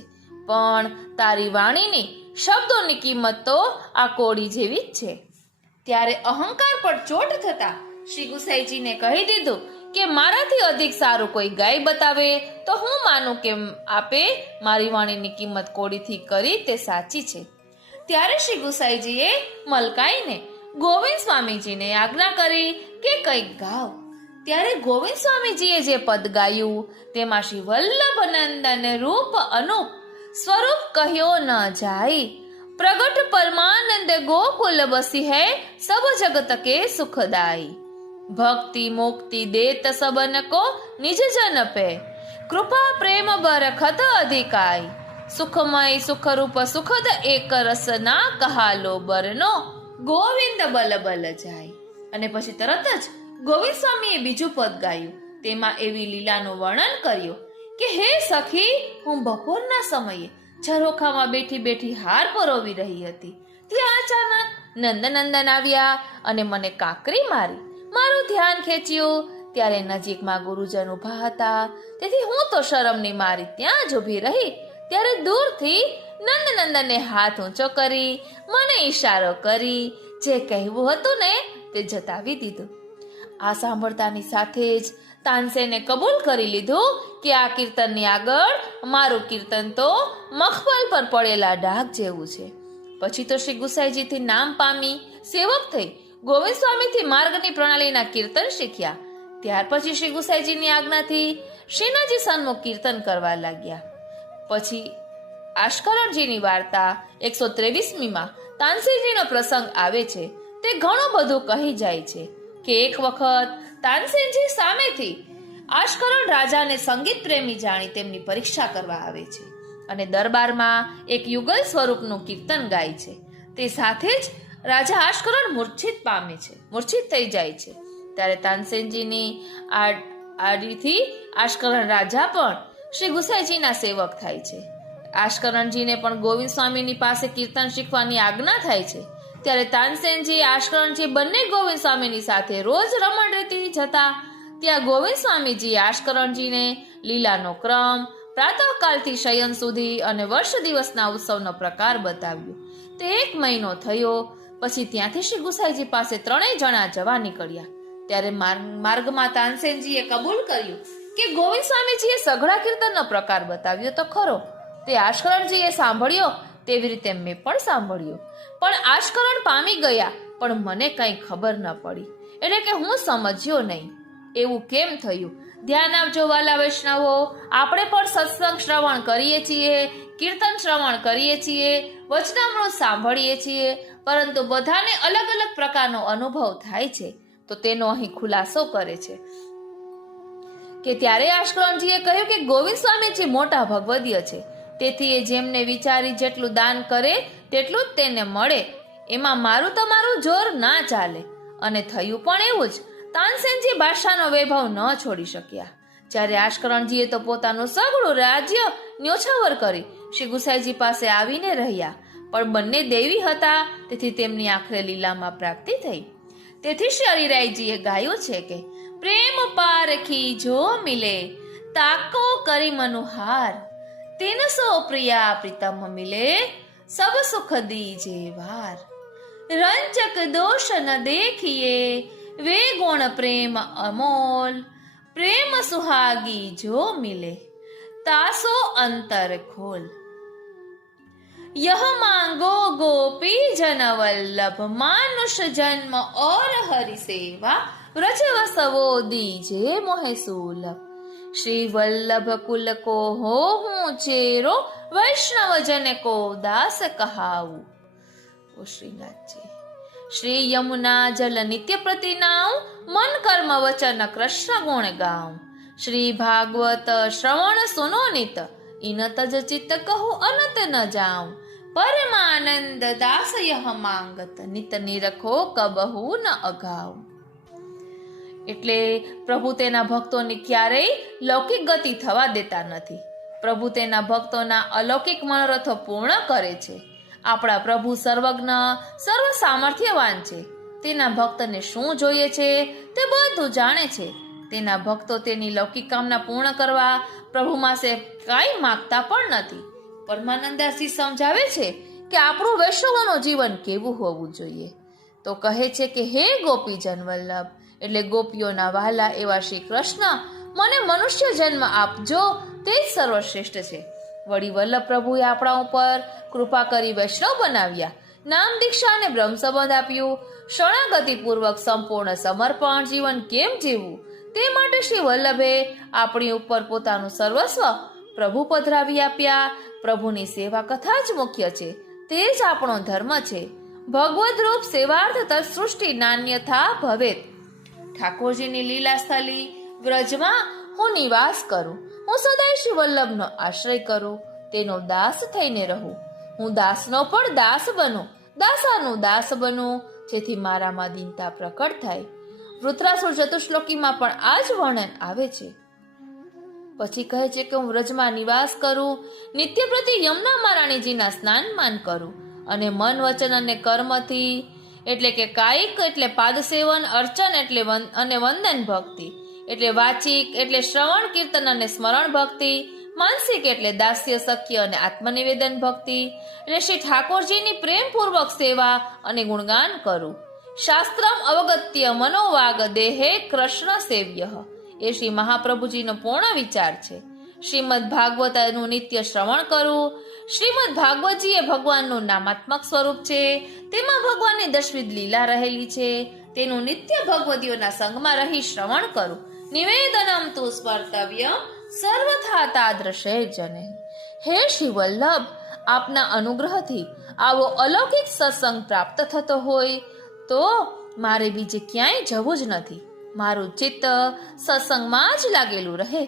પણ તારી વાણીની શબ્દોની કિંમત તો આ કોડી જેવી જ છે. ત્યારે અહંકાર પર ચોટ થતા શ્રી ગુસાઈજીને કહી દીધું કે મારાથી અધિક સારું કોઈ ગાય બતાવે તો હું માનું કે આપે મારી વાણીની કિંમત કોડીથી કરી તે સાચી છે. ત્યારે શ્રી ગુસાઈજીએ મલકાઈને ગોવિંદ સ્વામીજીને આજ્ઞા કરી કે કંઈક ગાવ. ત્યારે ગોવિંદ સ્વામીજીએ જે પદ ગાયું તેમાં શ્રી વલ્લભનંદન રૂપ અનુપ સ્વરૂપ કહ્યો ન જાય, પ્રગટ પરમાનંદ ગોકુલ બસી હૈ સબ જગત કે સુખદાઈ, ભક્તિ મુક્તિ દેત સબન કો નિજ જન પે, કૃપા પ્રેમ બરખત અધિકાય, સુખમય સુખરૂપ સુખદ એક રસ ના કહાલો બરનો, ગોવિંદ બલ બલ જાય. અને પછી તરત જ ગોવિંદ સ્વામીએ બીજું પદ ગાયું. તેમાં એવી લીલાનું વર્ણન કર્યું કે હે સખી, હું બપોરના સમયે ઝરોખામાં બેઠી હાર પરોવી રહી હતી. ત્યાં અચાનક નંદનંદન આવ્યા અને મને કાંકરી મારી, મારું ધ્યાન ખેંચ્યું. ત્યારે નજીકમાં ગુરુજન ઊભા હતા, તેથી હું તો શરમની મારી ત્યાં જ ઊભી રહી. ત્યારે દૂરથી નંદનંદને હાથ ઊંચો કરી મને ઈશારો કરી જે કહેવું હતું ને તે જતાવી દીધું. આ સાંભળતાની સાથે જ તાનસેને કબૂલ કરી લીધું કે આ કીર્તનની આગળ મારું કીર્તન તો મખમલ પર પડેલા ડાઘ જેવું છે. પછી તો શ્રી ગુસાઈજીથી નામ પામી સેવક થઈ ગોવિંદ સ્વામીથી માર્ગની પ્રણાલીના કીર્તન શીખ્યા. ત્યાર પછી શ્રી ગુસાઈજીની આજ્ઞાથી શ્રીનાજી સન્મુખ કીર્તન કરવા લાગ્યા. પછી આશ્કરણજીની વાર્તા 123મીમાં તાનસેનજીનો પ્રસંગ આવે છે. તે ઘણું બધું કહી જાય છે કે એક વખત તાનસેનજી સામેથી આશ્કરણ રાજાને સંગીત પ્રેમી જાણી તેમની પરીક્ષા કરવા આવે છે અને દરબારમાં એક યુગલ સ્વરૂપનું કીર્તન ગાય છે. તે સાથે જ રાજા આશ્કરણ મૂર્છિત થઈ જાય છે. ત્યારે તાનસેનજીની આડીથી આશ્કરણ રાજા પણ શ્રી ગુસાઈજીના સેવક થાય છે. આશ્કરણજીને પણ ગોવિંદ સ્વામીની પાસે કીર્તન શીખવાની આજ્ઞા થાય છે. ત્યારે તાનસેનજી આશ્કરણજી બંને ગોવિંદ સ્વામીની સાથે રોજ રમણ રીતિ જતા. ત્યાં ગોવિંદ સ્વામીજી આશ્કરણજીને લીલાનો ક્રમ, પ્રાતઃકાલથી શયન સુધી અને વર્ષ દિવસના ઉત્સવનો પ્રકાર બતાવ્યો. તે 1 મહિનો થયો. પછી ત્યાંથી શ્રી ગુસાઈજી પાસે 3 જણા જવા નીકળ્યા. ત્યારે માર્ગમાં તાનસેનજીએ કબૂલ કર્યું કે ગોવિંદ સ્વામીજીએ સઘળા કીર્તનનો પ્રકાર બતાવ્યો તો ખરો. તે આશ્કરણજીએ સાંભળ્યો તેવી રીતે મેં પણ સાંભળ્યો. પણ આશ્કરણ પામી ગયા પણ મને કંઈ ખબર ન પડી, એટલે કે હું સમજ્યો નહીં. એવું કેમ થયું? ધ્યાન આપજો વાલા વૈષ્ણવો. આપણે પણ સત્સંગ શ્રવણ કરીએ છીએ, કીર્તન શ્રવણ કરીએ છીએ, વચનામૃત સાંભળીએ છીએ, પરંતુ બધાને અલગ અલગ પ્રકારનો અનુભવ થાય છે. તો તેનો અહીં ખુલાસો કરે છે કે ત્યારે આશ્કરણજીએ કહ્યું કે ગોવિંદ સ્વામીજી મોટા ભગવદીય છે, તેથી એ જેમને વિચારી જેટલું દાન કરે તેટલું જ તેને મળે. એમાં મારું તમારું જોર ના ચાલે. અને થયું પણ એવું જ. તાનસેનજી બાદશાહનો વૈભવ ન છોડી શક્યા. જ્યારે આશ્કરણજીએ તો પોતાનું સઘળું રાજ્ય ન્યોછાવર કરી શ્રી ગુસાઈજી પાસે આવીને રહ્યા. પણ બંને દેવી હતા, તેથી તેમની આખરે લીલામાં પ્રાપ્તિ થઈ. તેથી શ્રી હરિરાયજીએ ગાયું છે કે પ્રેમ પારખી જો મિલે તાકો કરી મનુહાર, તેન સો પ્રિયા પ્રીતમ મિલે સબ સુખ દીજે વાર. રંજક દોષ ન દેખિએ વે ગુણ પ્રેમ અમોલ, પ્રેમ સુહાગી જો મિલે તાસો અંતર ખોલ. यह मांगो गोपी जन वल्लभ, मानुष जन्म और हरि सेवा, व्रज वसवो दीजे मोहे सुलभ. श्री वल्लभ कुल को हो हूँ चेरो, वैष्णव जन को दास कहाऊ. ओ श्रीनाथजी. श्री यमुना जल नित्य प्रतिनाऊ, मन कर्म वचन कृष्ण गुण गाऊं. श्री भागवत श्रवण सुनो नित, इन तज चित्त कहूँ अनत न जाऊं. પરમાનંદ દાસ યહ માંગત, નિત નિરખો કબહુ ન અગાઉ. એટલે પ્રભુ તેના ભક્તોની ક્યારેય લૌકિક ગતિ થવા દેતા નથી. પ્રભુ તેના ભક્તોના અલૌકિક મનોરથો પૂર્ણ કરે છે. આપણા પ્રભુ સર્વજ્ઞ, સર્વ સામર્થ્યવાન છે. તેના ભક્તને શું જોઈએ છે તે બધું જાણે છે. તેના ભક્તો તેની લૌકિક કામના પૂર્ણ કરવા પ્રભુમાં સે કાંઈ માંગતા પણ નથી. પરમાનંદાસજી સમજાવે છે કે આપણું વૈષ્ણવનું જીવન કેવું હોવું જોઈએ. તો કહે છે કે હે ગોપીજન વલ્લભ, એટલે ગોપીઓના વહાલા એવા શ્રી કૃષ્ણ, મને મનુષ્ય જન્મ આપજો, તે જ સર્વશ્રેષ્ઠ છે. વળી વલ્લભ પ્રભુએ આપણા ઉપર કૃપા કરી વૈષ્ણવ બનાવ્યા, નામ દીક્ષા અને બ્રહ્મ સંબંધ આપ્યું. શરણાગતિપૂર્વક સંપૂર્ણ સમર્પણ જીવન કેમ જીવવું તે માટે શ્રી વલ્લભે આપણી ઉપર પોતાનું સર્વસ્વ પ્રભુ પધરાવી આપ્યા. પ્રભુની સેવા કથા જ મુખ્ય છે, તે જ આપણો ધર્મ છે. ભગવદ રૂપ સેવાર્થ તત્સૃષ્ટિ નાન્યથા ભવેત. ઠાકોરજીની લીલા સ્થલી વ્રજમાં હું નિવાસ કરું, હું સદાય શ્રી વલ્લભનો આશ્રય કરું, તેનો દાસ થઈને રહું. હું દાસનો પણ દાસ બનું, દાસાનું દાસ બનું, જેથી મારામાં દીનતા પ્રકટ થાય. વૃત્રાસુર ચતુશ્લોકીમાં પણ આ જ વર્ણન આવે છે. પછી કહે છે કે હું વ્રજમાં નિવાસ કરું, નિત્ય પ્રતિ યમુના મહારાણીજીના સ્નાનમાન કરું, અને મન વચન અને કર્મથી, એટલે કે કાયિક એટલે પાદ સેવન, અર્ચન એટલે અને વંદન ભક્તિ, એટલે વાચિક એટલે શ્રવણ કીર્તન અને સ્મરણ ભક્તિ, માનસિક એટલે દાસ્ય સખ્ય અને આત્મનિવેદન ભક્તિ, એટલે શ્રી ઠાકોરજીની પ્રેમપૂર્વક સેવા અને ગુણગાન કરું. શાસ્ત્રમ અવગત્ય મનોવાગ દેહે કૃષ્ણ સેવ્ય, એ શ્રી મહાપ્રભુજીનો પૂર્ણ વિચાર છે. શ્રીમદ ભાગવતનું નિત્ય શ્રવણ કરવું. શ્રીમદ ભાગવતજી એ ભગવાનનું નામાત્મક સ્વરૂપ છે. તેમાં ભગવાનની દશવિધ લીલા રહેલી છે. તેનું નિત્ય ભગવદીઓના સંગમાં રહી શ્રવણ કરું. નિવેદનમ તુ સ્મર્તવ્ય સર્વથા તાદ્રશે જને. હે શ્રી વલ્લભ, આપના અનુગ્રહથી આવો અલૌકિક સત્સંગ પ્રાપ્ત થતો હોય તો મારે બીજે ક્યાંય જવું જ નથી. મારું ચિત્ત સત્સંગમાં જ લાગેલું રહે.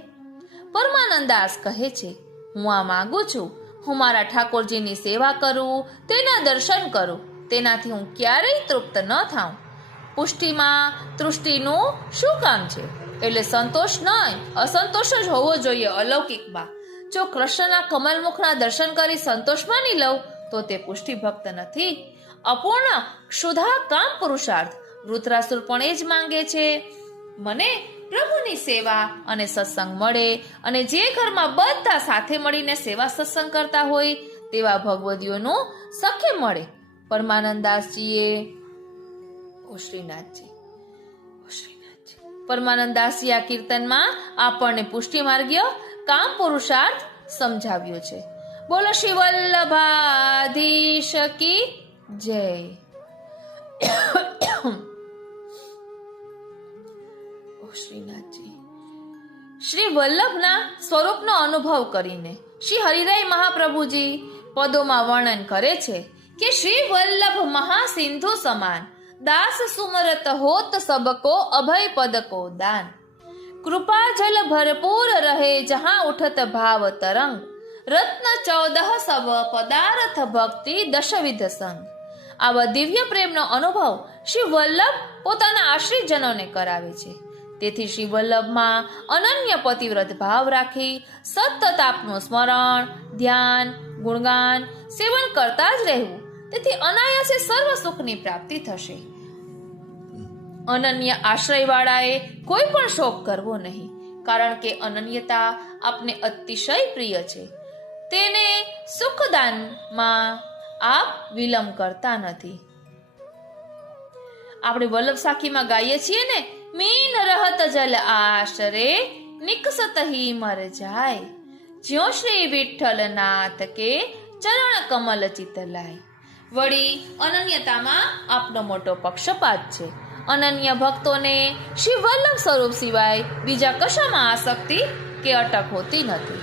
પરમાનંદાસ કહે છે, હું આ માંગુ છું, હું મારા ઠાકોરજીની સેવા કરું, તેના દર્શન કરું, તેનાથી હું ક્યારેય તૃપ્ત ન થાઉં. પુષ્ટિમાં તૃષ્ટિનું શું કામ છે? એટલે સંતોષ નહીં, અસંતોષ જ હોવો જોઈએ અલૌકિકમાં. જો કૃષ્ણના કમલમુખના દર્શન કરી સંતોષ માની લઉં તો તે પુષ્ટિ ભક્ત નથી. અપૂર્ણ ક્ષુધા કામ પુરુષાર્થ. વૃત્રાસુર પણ એ જ માંગે છે, મને પ્રભુની સેવા અને સત્સંગ મળે, અને જે ઘરમાં બધા સાથે મળીને સેવા સત્સંગ કરતા હોય તેવા ભગવદીઓનું સખ્ય મળે. પરમાનંદાસજીએ પરમાનંદાસજી આ કીર્તનમાં આપણને પુષ્ટિ માર્ગીય કામ પુરુષાર્થ સમજાવ્યો છે. બોલો શ્રી વલ્લભાધીશ કી જય. શ્રી વલ્લભના સ્વરૂપનો અનુભવ કરીને શ્રી હરિરાય મહાપ્રભુજી પદોમાં વર્ણન કરે છે કે શ્રી વલ્લભ મહાસિંધુ સમાન, દાસ સુમરત હોત સબકો અભય પદકો દાન. કૃપા જલ ભરપૂર રહે જહાં ઉઠત ભાવ તરંગ, રત્ન 14 સબ પદાર્થ ભક્તિ દશવિધ સંગ. આવા દિવ્ય પ્રેમનો અનુભવ શ્રી વલ્લભ પોતાના આશ્રિતજનોને કરાવે છે. તેથી શ્રી વલ્લભમાં અનન્ય પતિવ્રત ભાવ રાખી સતત આપનું સ્મરણ, ધ્યાન, ગુણગાન, સેવન કરતા જ રહેવું. તેથી અનાયાસે સર્વ સુખની પ્રાપ્તિ થશે. અનન્ય આશ્રયવાળાએ કોઈ પણ શોક કરવો નહીં, કારણ કે અનન્યતા આપને અતિશય પ્રિય છે. તેને સુખદાનમાં આપ વિલંબ કરતા નથી. આપણે વલ્લભ સાખીમાં ગાઈએ છીએ ને, મીન રહત જલ આશરે નિકસત હી મર જાય, જ્યો શ્રી વિઠ્ઠલ નાથ કે ચરણ કમલ ચિત લાય. વળી અનન્યતામાં આપનો મોટો પક્ષપાત છે. અનન્ય ભક્તોને શ્રી વલ્લભ સ્વરૂપ સિવાય બીજા કશામાં આસક્તિ કે અટક હોતી નથી.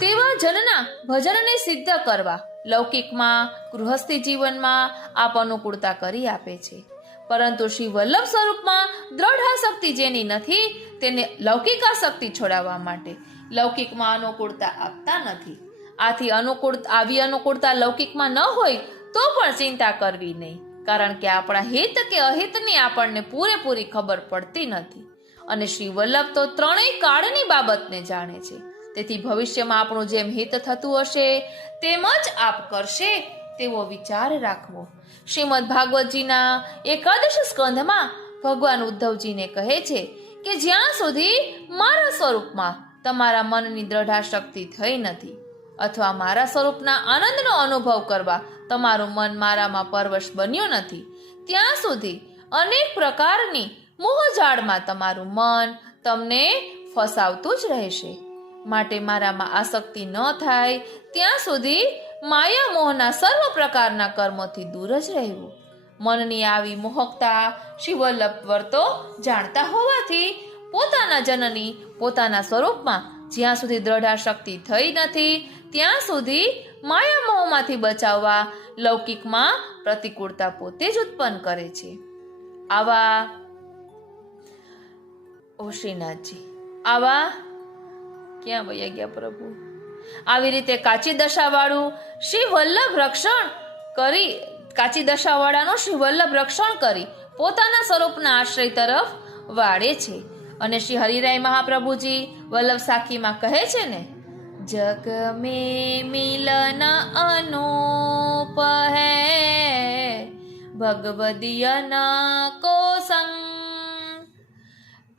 તેવા જનના ભજનને સિદ્ધ કરવા લૌકિકમાં, ગૃહસ્થી જીવનમાં આપ અનુકૂળતા કરી આપે છે. પરંતુ શ્રી વલ્લભ સ્વરૂપમાં દ્રઢ આસક્તિ જેની નથી તેને લૌકિક આસક્તિ છોડાવવા માટે લૌકિકમાં અનુકૂળતા આપતા નથી. આથી આવી અનુકૂળતા લૌકિકમાં ન હોય તો પણ ચિંતા કરવી નહીં, કારણ કે આપણા હિત કે અહિતની આપણને પૂરેપૂરી ખબર પડતી નથી. અને શ્રી વલ્લભ તો ત્રણેય કાળની બાબતને જાણે છે. તેથી ભવિષ્યમાં આપણું જેમ હિત થતું હશે તેમ જ આપ કરશે તેવો વિચાર રાખવો. શ્રીમદ ભાગવતજીના 11 સ્કંધમાં ભગવાન ઉદ્ધવજીને કહે છે કે જ્યાં સુધી મારા સ્વરૂપમાં તમારા મનની દ્રઢાશક્તિ થઈ નથી, અથવા મારા સ્વરૂપના આનંદનો અનુભવ કરવા તમારું મન મારામાં પરવશ બન્યું નથી, ત્યાં સુધી અનેક પ્રકારની મોહજાળમાં તમારું મન તમને ફસાવતું જ રહેશે. માટે મારામાં આસક્તિ ન થાય ત્યાં સુધી માયા મોહના સર્વ પ્રકારના કર્મોથી દૂર જ રહેવું. મનની આવી મોહકતા શ્રી વલ્લભ વર્તો જાણતા હોવાથી પોતાના જનની પોતાના સ્વરૂપમાં જ્યાં સુધી દ્રઢાશક્તિ થઈ નથી ત્યાં સુધી માયા મોહમાંથી બચાવવા લૌકિકમાં પ્રતિકૂળતા પોતે જ ઉત્પન્ન કરે છે. આવા શ્રીનાથજી આવા ક્યાં વયા ગયા પ્રભુ? આવી રીતે કાચી દશાવાળું શ્રી વલ્લભ કાચી દશાવાળાનું શ્રી વલ્લભ રક્ષણ કરી પોતાના સ્વરૂપના આશ્રય તરફ વાળે છે. અને શ્રી હરિરાય મહાપ્રભુજી વલ્લભ સાખીમાં કહે છે ને, જગ મે મિલન અનુપ હૈ ભગવદિયન કો સંગ,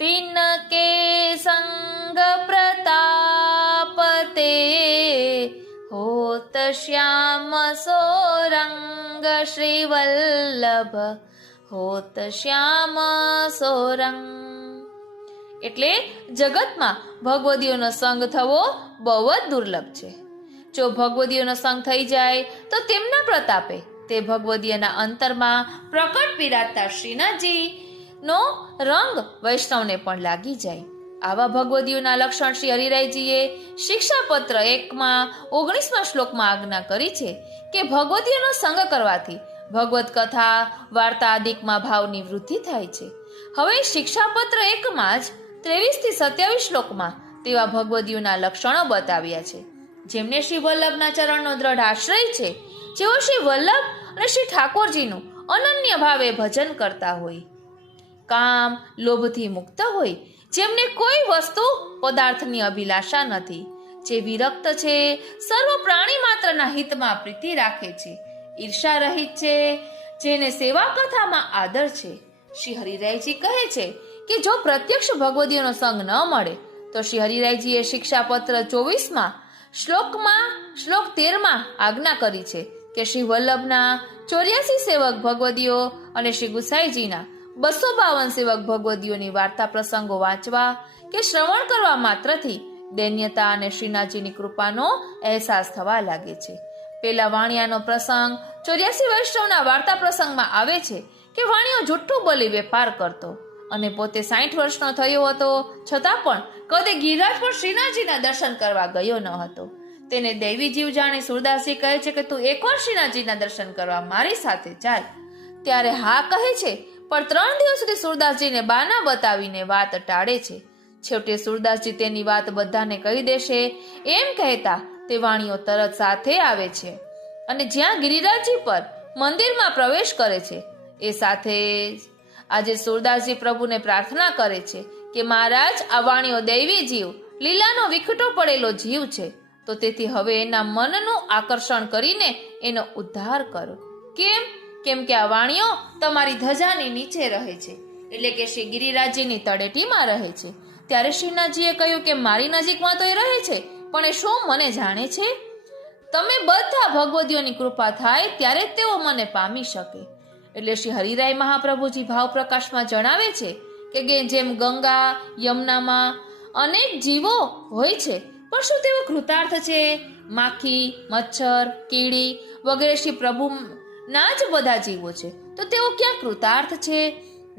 तिनके संग प्रताप ते होत श्याम सोरंग श्री वल्लभ હોત શ્યામ સોરંગ. એટલે જગતમાં ભગવદીઓનો સંગ થવો બહુ જ દુર્લભ છે. જો ભગવદીઓનો સંગ થઈ જાય તો તેમના પ્રતાપે તે ભગવદીઓના અંતરમાં પ્રકટ બિરાજતા શ્રીનાથજીનો રંગ વૈષ્ણવને પણ લાગી જાય. આવા ભગવદીઓના લક્ષણ શ્રી હરિરાયજીએ શિક્ષાપત્ર 19મા શ્લોકમાં આજ્ઞા કરી છે કે ભગવદીઓનો સંગ કરવાથી ભગવત કથા વાર્તા આદિકમાં ભાવની વૃદ્ધિ થાય છે. હવે શિક્ષાપત્ર 1માં જ 23 થી 27 શ્લોકમાં તેવા ભગવદીઓના લક્ષણો બતાવ્યા છે. જેમને શ્રી વલ્લભના ચરણનો દ્રઢ આશ્રય છે, જેઓ શ્રી વલ્લભ અને શ્રી ઠાકોરજીનું અનન્ય ભાવે ભજન કરતા હોય, કામ લોભથી મુક્ત હોય, જેમને કોઈ વસ્તુ પદાર્થની અભિલાષા નથી, જે વિરક્ત છે, સર્વ પ્રાણી માત્રના હિતમાં પ્રીતિ રાખે છે, ઈર્ષા રહિત છે, જેને સેવા કથામાં આદર છે. શ્રી હરિરાયજી કહે છે કે જો પ્રત્યક્ષ ભગવદીઓનો સંગ ન મળે તો શ્રી હરિરાયજીએ શિક્ષાપત્ર 24માં શ્લોક 13માં આજ્ઞા કરી છે કે શ્રી વલ્લભના 84 સેવક ભગવદીઓ અને શ્રી ગુસાઈજીના 252 સેવક ભગવદીઓની વાર્તા પ્રસંગો વાંચવા કે શ્રવણ કરવા માત્રથી દૈન્યતા અને શ્રીનાથજીની કૃપાનો અહેસાસ થવા લાગે છે. પેલા વાણિયાનો પ્રસંગ 84 વૈષ્ણવના વાર્તા પ્રસંગમાં આવે છે કે વાણિયો જુઠ્ઠું બોલી વેપાર કરતો અને પોતે 60 વર્ષનો થયો હતો, છતાં પણ કદે ગિરિરાજ પર શ્રીનાથજીના દર્શન કરવા ગયો ન હતો. તેને દૈવી જીવ જાણી સુરદાસજી કહે છે કે તું એકવાર શ્રીનાથજીના દર્શન કરવા મારી સાથે ચાલ. ત્યારે હા કહે છે, પણ 3 દિવસ સુધી સુરદાસજીને બાના બતાવીને વાત ટાળે છે. છેવટે સુરદાસજી તેની વાત બધાને કહી દેશે એમ કહેતા તે વાણીઓ તરત સાથે આવે છે અને જ્યાં ગિરિરાજજી પર મંદિરમાં પ્રવેશ કરે છે એ સાથે આજે સુરદાસજી પ્રભુને પ્રાર્થના કરે છે કે મહારાજ, આ વાણીઓ દૈવી જીવ, લીલાનો વિખટો પડેલો જીવ છે, તો તેથી હવે એના મનનું આકર્ષણ કરીને એનો ઉદ્ધાર કરો. કેમ કે આ વાણીઓ તમારી ધજાની નીચે રહે છે, એટલે કે શ્રી ગિરિરાજજીની તળેટીમાં રહે છે. ત્યારે શ્રીનાથજીએ કહ્યું કે મારી નજીકમાં તો એ રહે છે, પણ એ શું મને જાણે છે? તમે બધા ભગવદીઓની કૃપા થાય ત્યારે તેઓ મને પામી શકે. એટલે શ્રી હરિરાય મહાપ્રભુજી ભાવ પ્રકાશમાં જણાવે છે કે જેમ ગંગા યમુનામાં અનેક જીવો હોય છે, પણ શું તેઓ કૃતાર્થ છે? માખી, મચ્છર, કીડી વગેરે શ્રી પ્રભુના જ બધા જીવો છે, તો તેઓ ક્યાં કૃતાર્થ છે?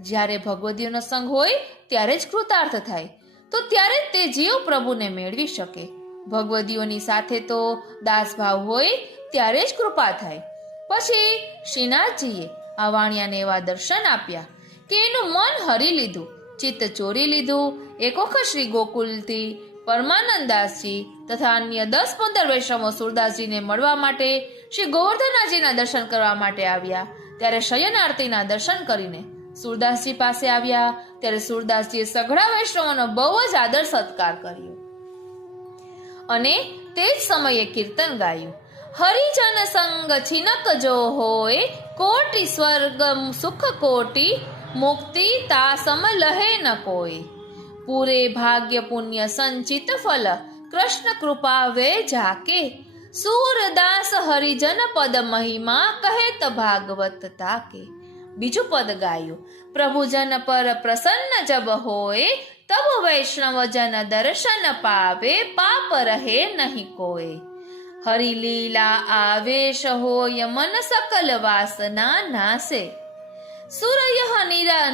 જ્યારે ભગવદીઓનો સંગ હોય ત્યારે જ કૃતાર્થ થાય, તો ત્યારે જ તે જીવ પ્રભુને મેળવી શકે. ભગવદીઓની સાથે તો દાસભાવ હોય ત્યારે જ કૃપા થાય. પછી શ્રીનાથજીએ આ વાણિયાને એવા દર્શન આપ્યા કે એનું મન હરી લીધું, ચિત્ત ચોરી લીધું. એક વખત શ્રી ગોકુલથી પરમાનંદાસજી તથા અન્ય 10-15 વૈષ્ણવો સુરદાસજીને મળવા માટે શ્રી ગોવર્ધનાજીના દર્શન કરવા માટે આવ્યા. ત્યારે શયન આરતીના દર્શન કરીને સુરદાસજી પાસે આવ્યા. ત્યારે સુરદાસજીએ સઘળા વૈષ્ણવોનો બહુ જ આદર સત્કાર કર્યો અને તે જ સમયે કીર્તન ગાયું. હરિજન સંગ છિનક જો હોય, કોટી સ્વર્ગ સુખ કોટી, મુક્તિ તા સમ લહે ન કોઈ. પૂરે ભાગ્ય પુણ્ય સંચિત ફલ, કૃષ્ણ કૃપા વે જાકે. સૂરદાસ હરિજન પદ મહિમા, કહેત ભાગવત તાકે. બીજું પદ ગાયું. પ્રભુજન પર પ્રસન્ન જબ હોય, તબ વૈષ્ણવ જન દર્શન પાવે, પાપ રહે નહીં કોઈ. હરિ લીલા આવેશ હોય, મન સકલ વાસના નાશે. સુરયઃ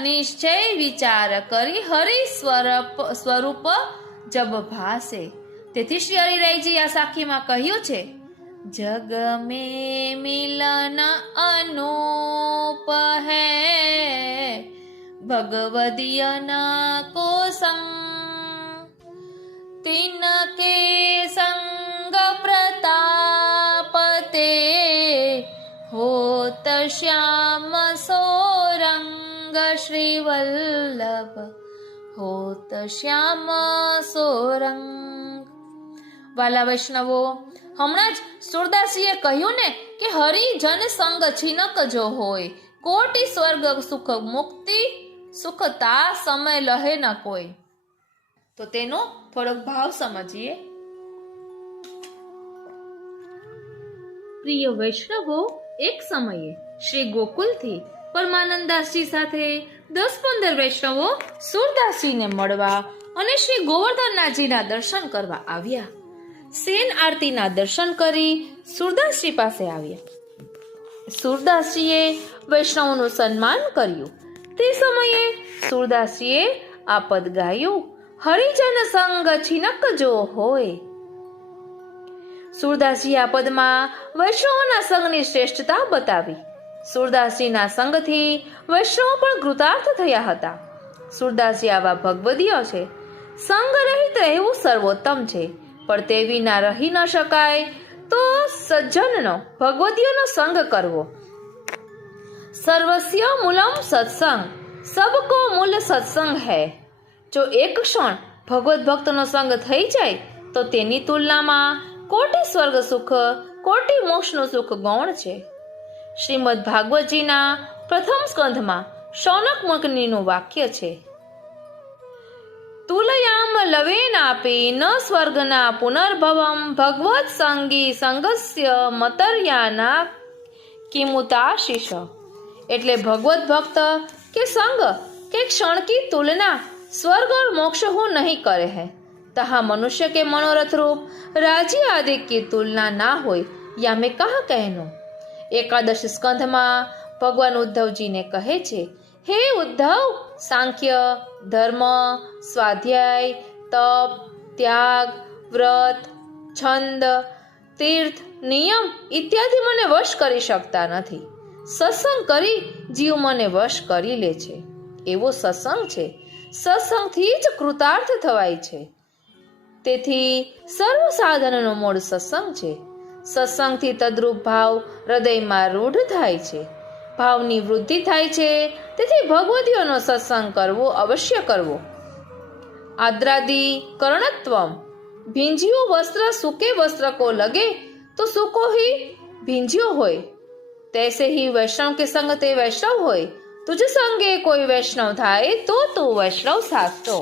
નિશ્ચય વિચાર કરી, હરિ સ્વરૂપ જબ ભાસે. તેથી શ્રી હરિરાયજી આ સાખીમાં કહ્યું છે, જગ મે મિલન અનૂપ હૈ, ભગવદીયન કો સંગ. તિનકે સંગ પ્રતાપ તે, હોત શ્યામ સોરંગ શ્રી વલ્લભ, હોત શ્યામ સોરંગ. વાલા વૈષ્ણવો, હમણાં જ સુરદાસજીએ કહ્યું ને કે હરિજન સંગ છિનક જો હોય, કોટી સ્વર્ગ સુખ મુક્તિ સુખતા સમય લહે ન કોઈ. તો તેનો થોડોક ભાવ સમજીએ. પ્રિય વૈષ્ણવો, એક સમયે શ્રી ગોકુલથી પરમાનંદાસજી સાથે 10-15 વૈષ્ણવો સુરદાસજીને મળવા અને શ્રી ગોવર્ધનનાથજીના દર્શન કરવા આવ્યા. સેન આરતીના દર્શન કરી સુરદાસજી પાસે આવ્યા. સુરદાસજીએ વૈષ્ણવોનું સન્માન કર્યું. તે સમયે સુરદાસજીએ આ પદ ગાયું, હરિજન સંગ છીનક જો હોય. સુરદાસજી આ પદમાં વૈષ્ણવોના સંગની શ્રેષ્ઠતા બતાવી. સુરદાસજીના સંગથી વૈષ્ણવો પણ કૃતાર્થ થયા હતા. સુરદાસજી આવા ભગવદીય છે. સંગ રહિત રહેવું સર્વોત્તમ છે, પણ તે વિના રહી ન શકાય તો સજ્જનનો ભગવદીયનો સંગ કરવો. સર્વસ્ય મૂલમ સત્સંગ, સબકો મૂલ સત્સંગ હૈ. જો એક ક્ષણ ભગવત ભક્તનો સંગ થઈ જાય તો તેની તુલનામાં કોટી સ્વર્ગ સુખ, કોટી મોક્ષનું સુખ ગૌણ છે. શ્રીમદ ભાગવતજીના પ્રથમ સ્કંધમાં શૌનક મુનિનું વાક્ય છે, તુલયામ લવેનાપી ન સ્વર્ગના પુનર્ભવમ ભગવત સંગી સંગસ્ય મતર્યાના કિમુતાશીષ. એટલે ભગવત ભક્ત કે સંગ के क्षण की तुलना स्वर्ग और मोक्ष हो नहीं करे है, तहा मनुष्य के मनोरथ रूप राज्य आदि की तुलना ना होय, या मैं कहा कहनो. एकादश स्कंध में भगवान उद्धव जी ने कहे छे, हे उद्धव, सांख्य, धर्म, स्वाध्याय, तप, त्याग, व्रत, छंद, तीर्थ, नियम इत्यादि मने वश करी शकता नहीं. सत्संग करी जीव मने वश करी ले छे. एवो सत्संग छे. सत्संगथी ज कृतार्थ थवाय छे. तेथी सर्व साधननो मूळ सत्संग छे. सत्संगथी तद्रूप भाव हृदयमां रूढ़ थाय छे. भावनी वृद्धि थाय छे. तेथी भगवदीयोनो सत्संग करवो अवश्य करवो. आद्रादि करणत्वम, भींजियो वस्त्र सूके वस्त्र को लगे तो सूको ही भींजियो होय, तैसे ही वैष्णव के संग ते वैष्णव होय. तुझ संगे कोई वैष्णव थाय तो तू वैष्णव साचो.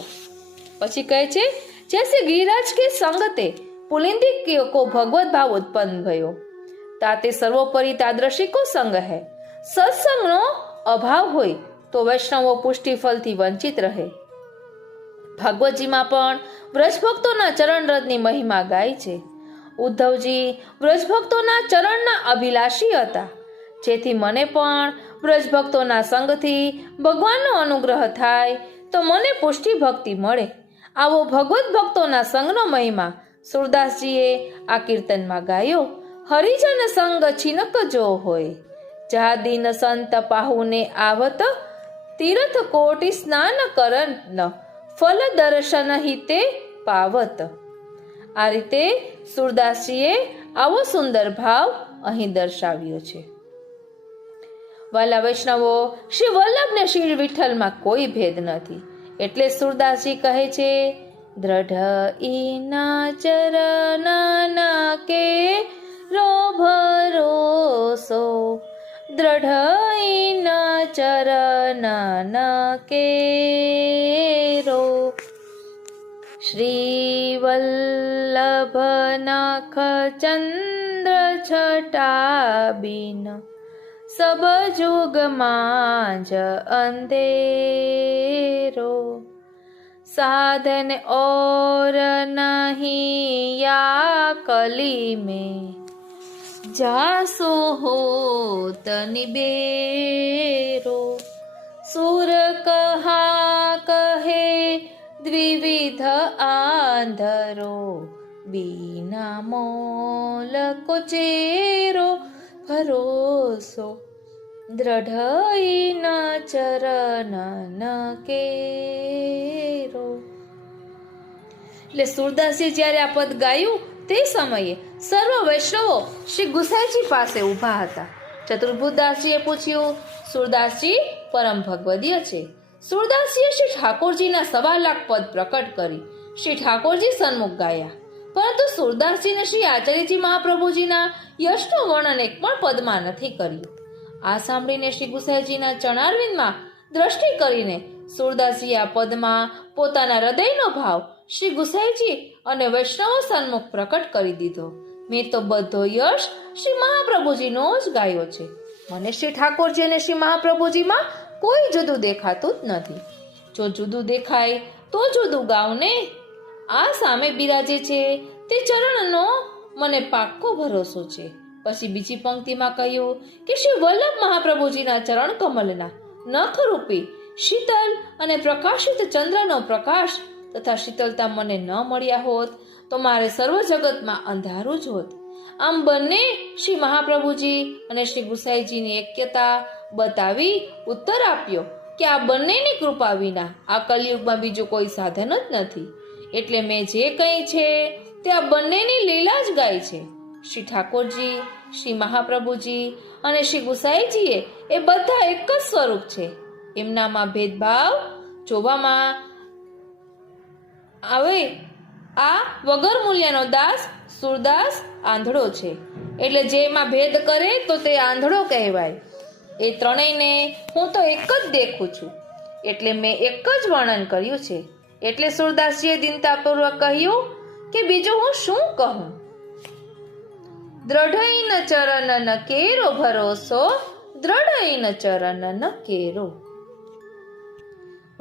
પછી કહે છે, जैसे गिरिराज के संगते पुलिंदी को भगवत भाव उत्पन्न भयो, ताते सर्वोपरि तादृशी को संग है. सत्संगनो अभाव होय तो वैष्णवो पुष्टि फलथी वंचित रहे. ભાગવતજીમાં પણ વ્રજભક્તોના ચરણ રજની મહિમા ગાય છે. ઉદ્ધવજી વ્રજભક્તોના ચરણના અભિલાષી હતા, જેથી મને પણ વ્રજભક્તોના સંગથી ભગવાનનો અનુગ્રહ થાય તો મને પુષ્ટિ ભક્તિ મળે. આવો ભગવત ભક્તોના સંગનો મહિમા સુરદાસજીએ આ કીર્તનમાં ગાયો. હરિજન સંગ છીનક જો હોય, જા દીન સંત પાહુને આવત, તીર્થ કોટી સ્નાન કરન ફલ દર્શન હિતે પાવત. આ રીતે સુરદાસજીએ આવો સુંદર ભાવ અહીં દર્શાવ્યો છે. વાલા વૈષ્ણવો, શ્રી વલ્લભ ને શ્રી વિઠ્ઠલમાં કોઈ ભેદ નથી. એટલે સુરદાસજી કહે છે, દ્રઢ ઈના ચરણના કે રો ભરોસો, દ્રઢ ઈના ચરણના કે રો. શ્રી વલ્લભ નાખ ચંદ્ર છટા બિન, सब जुग मांझ अंधेरो, साधन और नहीं या कली में, जासो होत निबेरो. सुर कहा कहे द्विविध आंधरो, बीना मोल को चेरो भरोસો, દ્રઢ ઈના ચરણ કેરો. એટલે સુરદાસજી જ્યારે આ પદ ગાયું તે સમયે સર્વ વૈષ્ણવો શ્રી ગુસાઈજી પાસે ઊભા હતા. ચતુર્ભુજદાસજીએ પૂછ્યું, સુરદાસજી પરમ ભગવદીય છે. સુરદાસજીએ શ્રી ઠાકોરજીના 1.25 લાખ પદ પ્રકટ કરી શ્રી ઠાકોરજી સન્મુખ ગાયા. પરંતુ સુરદાસજીને શ્રી આચાર્યજી મહાપ્રભુજીના યશનું વર્ણન એક પણ પદમાં નથી કર્યું. આ સાંભળીને શ્રી ગુસાઈજીના ચરણારવિંદમાં દ્રષ્ટિ કરીને સુરદાસીએ આ પદમાં પોતાના હૃદયનો ભાવ શ્રી ગુસાઈજી અને વૈષ્ણવો સન્મુખ પ્રકટ કરી દીધો. મેં તો બધો યશ શ્રી મહાપ્રભુજીનો જ ગાયો છે. મને શ્રી ઠાકોરજી અને શ્રી મહાપ્રભુજીમાં કોઈ જુદું દેખાતું જ નથી. જો જુદું દેખાય તો જુદું ગાવ ને. આ સામે બિરાજે છે તે ચરણનો મને પાક્કો ભરોસો છે. પછી બીજી પંક્તિમાં કહ્યું કે શ્રી વલ્લભ મહાપ્રભુજીના ચરણ કમલના નખરૂપી શીતલ અને પ્રકાશિત ચંદ્રનો પ્રકાશ તથા શીતલતા મને ન મળ્યા હોત તો મારે સર્વ જગતમાં અંધારું જ હોત. આમ બંને શ્રી મહાપ્રભુજી અને શ્રી ગુસાઈજીની એક્યતા બતાવી ઉત્તર આપ્યો કે આ બંનેની કૃપા વિના આ કલિયુગમાં બીજું કોઈ સાધન જ નથી. એટલે મેં જે કંઈ છે તે આ બંનેની લીલા જ ગાય છે. શ્રી ઠાકોરજી, શ્રી મહાપ્રભુજી અને શ્રી ગુસાઈજીએ એ બધા એક જ સ્વરૂપ છે. એમનામાં ભેદભાવ જોવામાં આવે. આ વગર મૂલ્યનો દાસ સુરદાસ આંધળો છે. એટલે જેમાં ભેદ કરે તો તે આંધળો કહેવાય. એ ત્રણેયને હું તો એક જ દેખું છું. એટલે મેં એક જ વર્ણન કર્યું છે. એટલે સુરદાસજીએ દીનતાપૂર્વક કહ્યું કે બીજું હું શું કહું. દ્રઢઈન ચરણ કેરો ભરોસો, દ્રઢઈન ચરણ કેરો.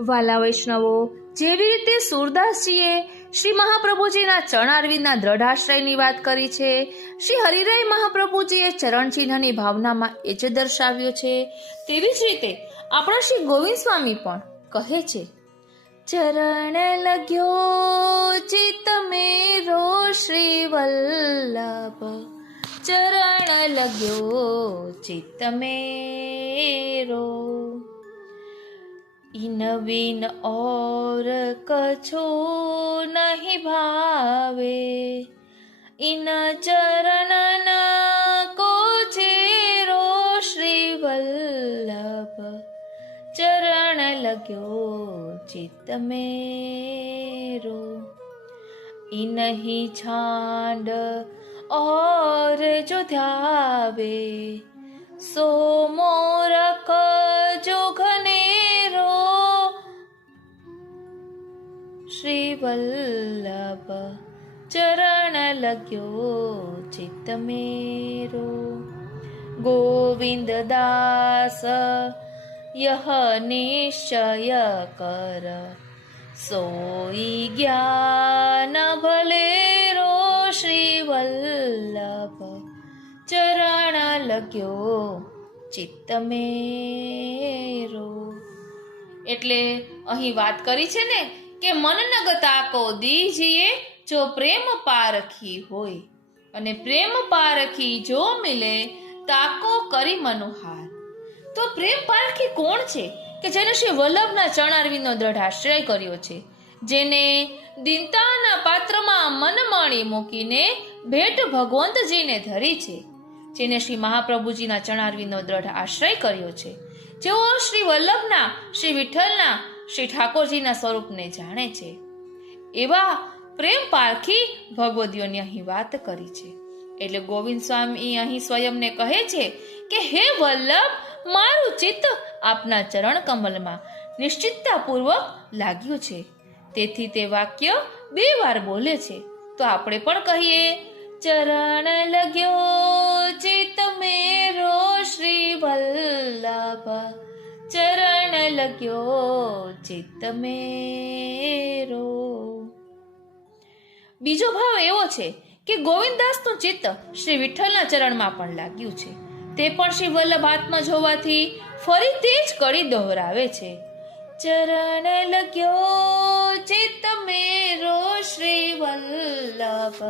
વાલા વૈષ્ણવો, જેવી રીતે સુરદાસજીએ શ્રી મહાપ્રભુજીના ચરણારવિંદના દ્રઢાશ્રયની વાત કરી છે, શ્રી હરિરાય મહાપ્રભુજીએ ચરણ ચિહ્નની ભાવનામાં એ જ દર્શાવ્યો છે. તેવી જ રીતે આપણા શ્રી ગોવિંદ સ્વામી પણ કહે છે, ચરણ લગ્યો ચિત્ત મેરો શ્રી વલ્લભ, ચરણ લગ્યો ચિત્ત મેરો, इन बिन और कछो नहीं भावे, इन चरणन को चेरो श्री वल्लभ, चरण लग्यो चित्त मेरो, इनहि छांड और जो ध्यावे, सो मोरक जो घनेरो, श्री वल्लभ चरण लग्यो चित्त मेरो, गोविंद दास यह निश्चय कर, सोई ज्ञान भलेरो, श्री वल्लभ चरण लग्यो ચિત્ત મેરો. એટલે અહીં વાત કરી છે ને કે મન નગતા કો દીજીએ જો પ્રેમ પારખી હોય, અને પ્રેમ પારખી જો મિલે તાકો કરી મનોહાર. તો પ્રેમ પારખી કોણ છે? કે જેને શ્રી વલ્લભના ચરણારવિંદનો દ્રઢ આશ્રય કર્યો છે, જેને દીનતાના પાત્રમાં મનમાણી મૂકીને ભેટ ભગવંતજીને ધરી છે, જેને શ્રી મહાપ્રભુજીના ચરણારવિંદનો દ્રઢ આશ્રય કર્યો છે, જેઓ શ્રી વલ્લભના, શ્રી વિઠ્ઠલના, શ્રી ઠાકોરજીના સ્વરૂપને જાણે છે, એવા પ્રેમ પારખી ભગવદીઓની અહીં વાત કરી છે. એટલે ગોવિંદ સ્વામી અહીં સ્વયંને કહે છે કે હે વલ્લભ, મારું ચિત્ત આપના ચરણ કમલમાં નિશ્ચિતતાપૂર્વક લાગ્યું છે. તેથી તે વાક્ય 2 વાર બોલે છે. તો આપણે પણ કહીએ, ચરણ લગ્યો ચિત્ત મેરો શ્રી વલ્લભ, ચરણ લગ્યો ચિત્ત મેરો. બીજો ભાવ એવો છે કે ગોવિંદાસનું ચિત્ત શ્રી વિઠ્ઠલના ચરણમાં પણ લાગ્યું છે. તે પણ શ્રી વલ્લભ આત્મા જોવાથી ફરી તે જ કડી દોહરાવે છે, ચરણ લગ્યો ચિત્ત મેરો શ્રી વલ્લભ,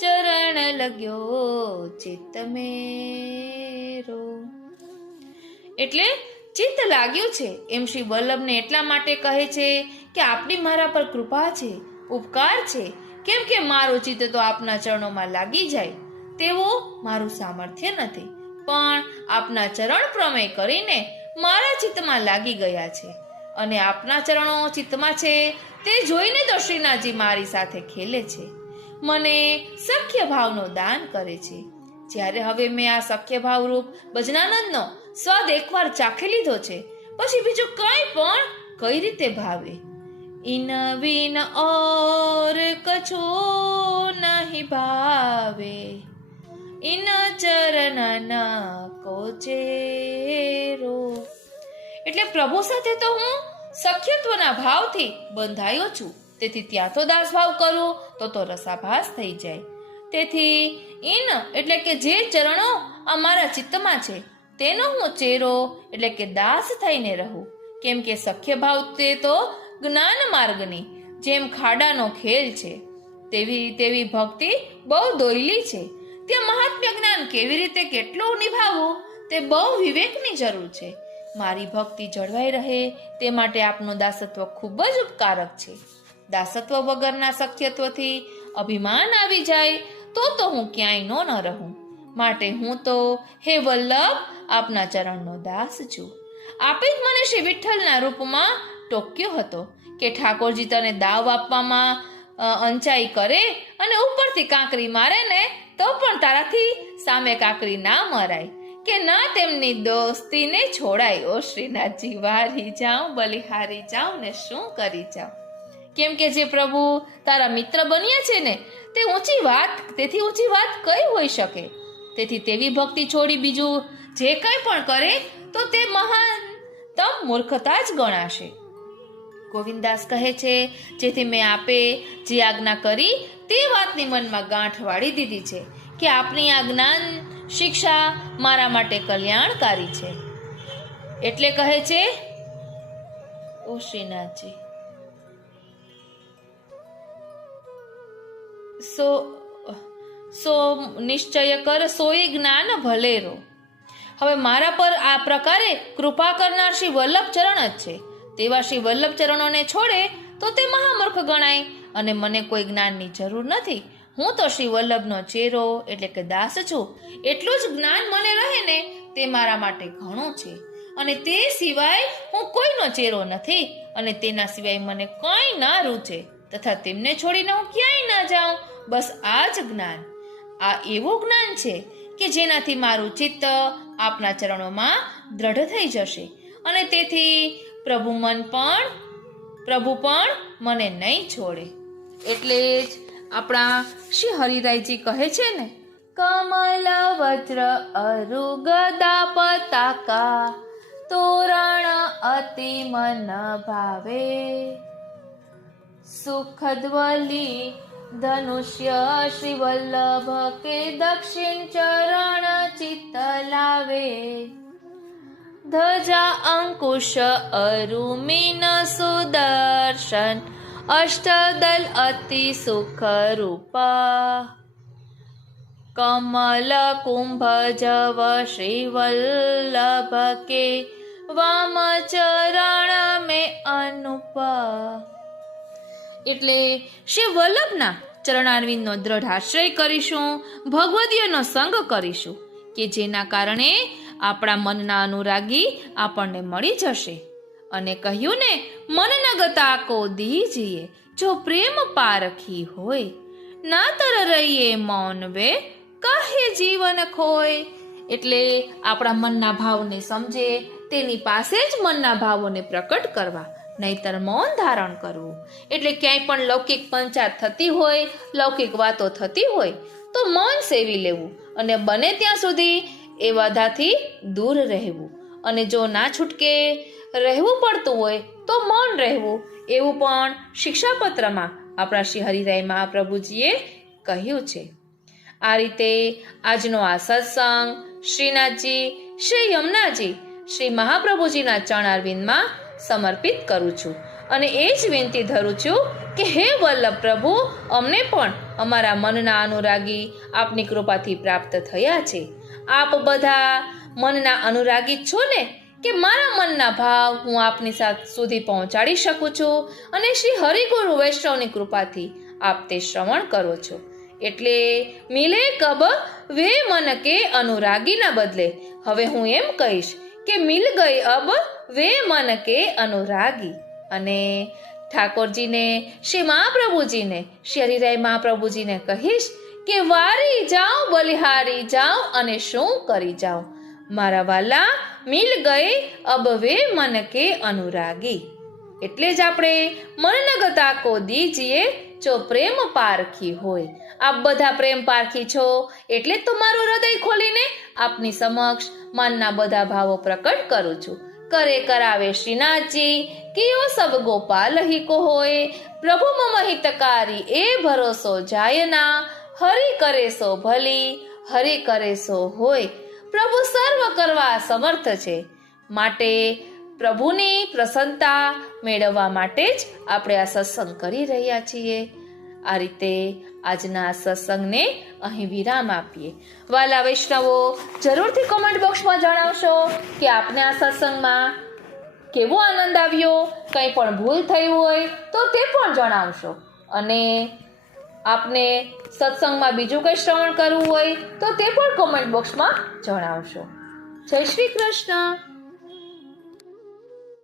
ચરણ લગ્યો ચિત્ત મેરો. એટલે ચિત્ત લાગ્યું છે એમ શ્રી વલ્લભને એટલા માટે કહે છે કે આપની મારા પર કૃપા છે, ઉપકાર છે, કેમ કે મારું ચિત્ત તો આપના ચરણોમાં લાગી જાય તેવું મારું સામર્થ્ય નથી, પણ આપના ચરણ પ્રમેય કરીને મારા ચિત્તમાં લાગી ગયા છે, અને આપના ચરણો ચિત્તમાં છે તે જોઈને તો શ્રીનાથજી મારી સાથે ખેલે છે, મને સખ્ય ભાવનો દાન કરે છે. જ્યારે હવે મેં આ સખ્ય ભાવરૂપ ભજનાનંદનો સ્વાદ એકવાર ચાખી લીધો છે, પછી બીજું કંઈ પણ કઈ રીતે ભાવે? ઇન વિન ઓર કછો નહીં ભાવે, ઇન ચરણ કો ચેરો. એટલે પ્રભુ સાથે તો હું સખ્યત્વના ભાવથી બંધાયો છું, તેથી ત્યાં તો દાસભાવ કરું તો રસાભાસ થઈ જાય. તેથી ઇન એટલે કે જે ચરણો અમારા ચિત્તમાં છે તેનો હું ચેરો એટલે કે દાસ થઈને રહું. કેમ કે સખ્ય ભાવ તે તો જ્ઞાન માર્ગની જેમ ખાડાનો ખેલ છે, તેવી ભક્તિ બહુ દોયલી છે. ત્યાં મહાત્મ્ય જ્ઞાન કેવી રીતે કેટલું નિભાવવું તે બહુ વિવેકની જરૂર છે. મારી ભક્તિ જળવાઈ રહે તે માટે આપનું દાસત્વ ખૂબ જ ઉપકારક છે. દાસત્વ વગરના સખ્યત્વથી અભિમાન આવી જાય તો હું ક્યાંય ન રહું. માટે હું તો હે વલ્લભ આપના ચરણનો દાસ છું. આપે જ મને શ્રી વિઠ્ઠલના રૂપમાં ટોક્યો હતો કે ઠાકોરજી તને દાવ આપવામાં અંચાઈ કરે અને ઉપરથી કાંકરી મારે ને તો પણ તારાથી સામે કાંકરી ના મરાય કે ના તેમની દોસ્તીને છોડાય. ઓ શ્રીનાથજી, વારી જાઉં બલિહારી જાઉં ને શું કરી જાઉં. કેમ કે જે પ્રભુ તારા મિત્ર બન્યા છે ને તેથી ઊંચી વાત કઈ હોઈ શકે. તેથી તેવી ભક્તિ છોડી બીજું જે કંઈ પણ કરે તો તે મહાનતમ મૂર્ખતા જ ગણાશે. ગોવિંદાસ કહે છે, જેથી મેં આપે જે આજ્ઞા કરી તે વાતની મનમાં ગાંઠ વાળી દીધી છે કે આપની આ જ્ઞાન શિક્ષા મારા માટે કલ્યાણકારી છે. એટલે કહે છે, ઓ શ્રીનાથજી, સો નિશ્ચય કર સોય જ્ઞાન ભલેરો. હવે મારા પર આ પ્રકારે કૃપા કરનાર શ્રી વલ્લભ ચરણ જ છે. તેવા શ્રી વલ્લભ ચરણોને છોડે તો તે મહામૂર્ખ ગણાય અને મને કોઈ જ્ઞાનની જરૂર નથી. હું તો શ્રી વલ્લભનો ચેરો એટલે કે દાસ છું. એટલું જ જ્ઞાન મને રહે ને તે મારા માટે ઘણું છે. અને તે સિવાય હું કોઈનો ચેરો નથી અને તેના સિવાય મને કંઈ ના રૂચે તથા તેમને છોડીને હું ક્યાંય ના જાઉં. બસ આ જ જ્ઞાન. આ એવું જ્ઞાન છે કે જેનાથી મારું ચિત્ત આપના ચરણોમાં દ્રઢ થઈ જશે અને તેથી પ્રભુ પણ મને નહીં છોડે. એટલે જ આપણા શ્રી હરિરાયજી કહે છે ને, કમલ વજ્ર અરુ ગદા પતાકા તોરણ અતિ મન ભાવે, સુખદ્વલી ધનુષ્ય શ્રી વલ્લભ કે દક્ષિણ ચરણ ચિત્ત લાવે, ધજા અંકુશ અરુમિન સુદર્શન અષ્ટદલ અતિ સુખ રૂપા, કમલ કુંભ જવ શ્રી વલ્લભ કે વામ ચરણ મેં અનુપા. એટલે શ્રી વલ્લભના ચરણારવિંદનો દ્રઢ આશ્રય કરીશું, ભગવદીયનો સંગ કરીશું કે જેના કારણે આપણા મનના અનુરાગી આપણને મળી જશે. અને કહ્યું ને, મન ન ગતા કો દીજીએ જો પ્રેમ પારખી હોય, ના તર રહીએ મૌન વે કહે જીવન ખોય. એટલે આપણા મનના ભાવને સમજે તેની પાસે જ મનના ભાવોને પ્રકટ કરવા, નહીતર મૌન ધારણ કરવું. એટલે ક્યાંય પણ લૌકિક પંચાત થતી હોય, લૌકિક વાતો થતી હોય તો મૌન સેવી લેવું અને બને ત્યાં સુધી એ બધાથી દૂર રહેવું. અને જો ના છૂટકે રહેવું પડતું હોય તો મૌન રહેવું. એવું પણ શિક્ષાપત્રમાં આપણા શ્રી હરિરાય મહાપ્રભુજીએ કહ્યું છે. આ રીતે આજનો આ સત્સંગ શ્રીનાથજી, શ્રી યમુનાજી, શ્રી મહાપ્રભુજીના ચરણારવિંદમાં સમર્પિત કરું છું અને એ જ વિનંતી ધરું છું કે હે વલ્લભ પ્રભુ, અમને પણ અમારા મનના અનુરાગી આપની કૃપાથી પ્રાપ્ત થયા છે. આપ બધા મનના અનુરાગી છો ને કે મારા મનના ભાવ હું આપની સુધી પહોંચાડી શકું છું અને શ્રી હરિગુરુ વૈષ્ણવની કૃપાથી આપ તે શ્રવણ કરો છો. એટલે મિલે કબ વે મન કે અનુરાગીના બદલે હવે હું એમ કહીશ કે મિલ ગઈ અબ વે મન કે અનુરાગી. અને ઠાકોરજીને, શ્રી મહાપ્રભુજીને, શ્રી હરિરાય મહાપ્રભુજીને કહીશ કે વારી જાઉં બલિહારી જાઉં અને શું કરી જાઉં. મારા વાલા, મિલ ગયે અબ વે મન કે અનુરાગી. એટલે જ આપણે મન ન ગતા કો દીજીએ જો પ્રેમ પારખી હોય. આપ બધા પ્રેમ પારખી છો એટલે જ તો મારું હૃદય ખોલીને આપની સમક્ષ મનના બધા ભાવો પ્રકટ કરું છું. કરે કરાવે શ્રીનાથજી કિયો સબ ગોપાલ હી કો હોય. પ્રભુ મમ હિતકારી એ ભરોસો જાયના. હરિ કરે સો ભલી હરિ કરે સો હોય. પ્રભુ સર્વ કરવા સમર્થ છે. માટે પ્રભુની પ્રસન્નતા મેળવવા માટે જ આપણે આ સત્સંગ કરી રહ્યા છીએ. આ રીતે આજના આ સત્સંગને અહીં વિરામ આપીએ. વાલા વૈષ્ણવો, જરૂરથી કોમેન્ટ બોક્સમાં જણાવશો કે આપને આ સત્સંગમાં કેવો આનંદ આવ્યો. કંઈ પણ ભૂલ થઈ હોય તો તે પણ જણાવશો. અને આપને સત્સંગમાં બીજું કંઈ શ્રવણ કરવું હોય તો તે પણ કોમેન્ટ બોક્સમાં જણાવશો. જય શ્રી કૃષ્ણ.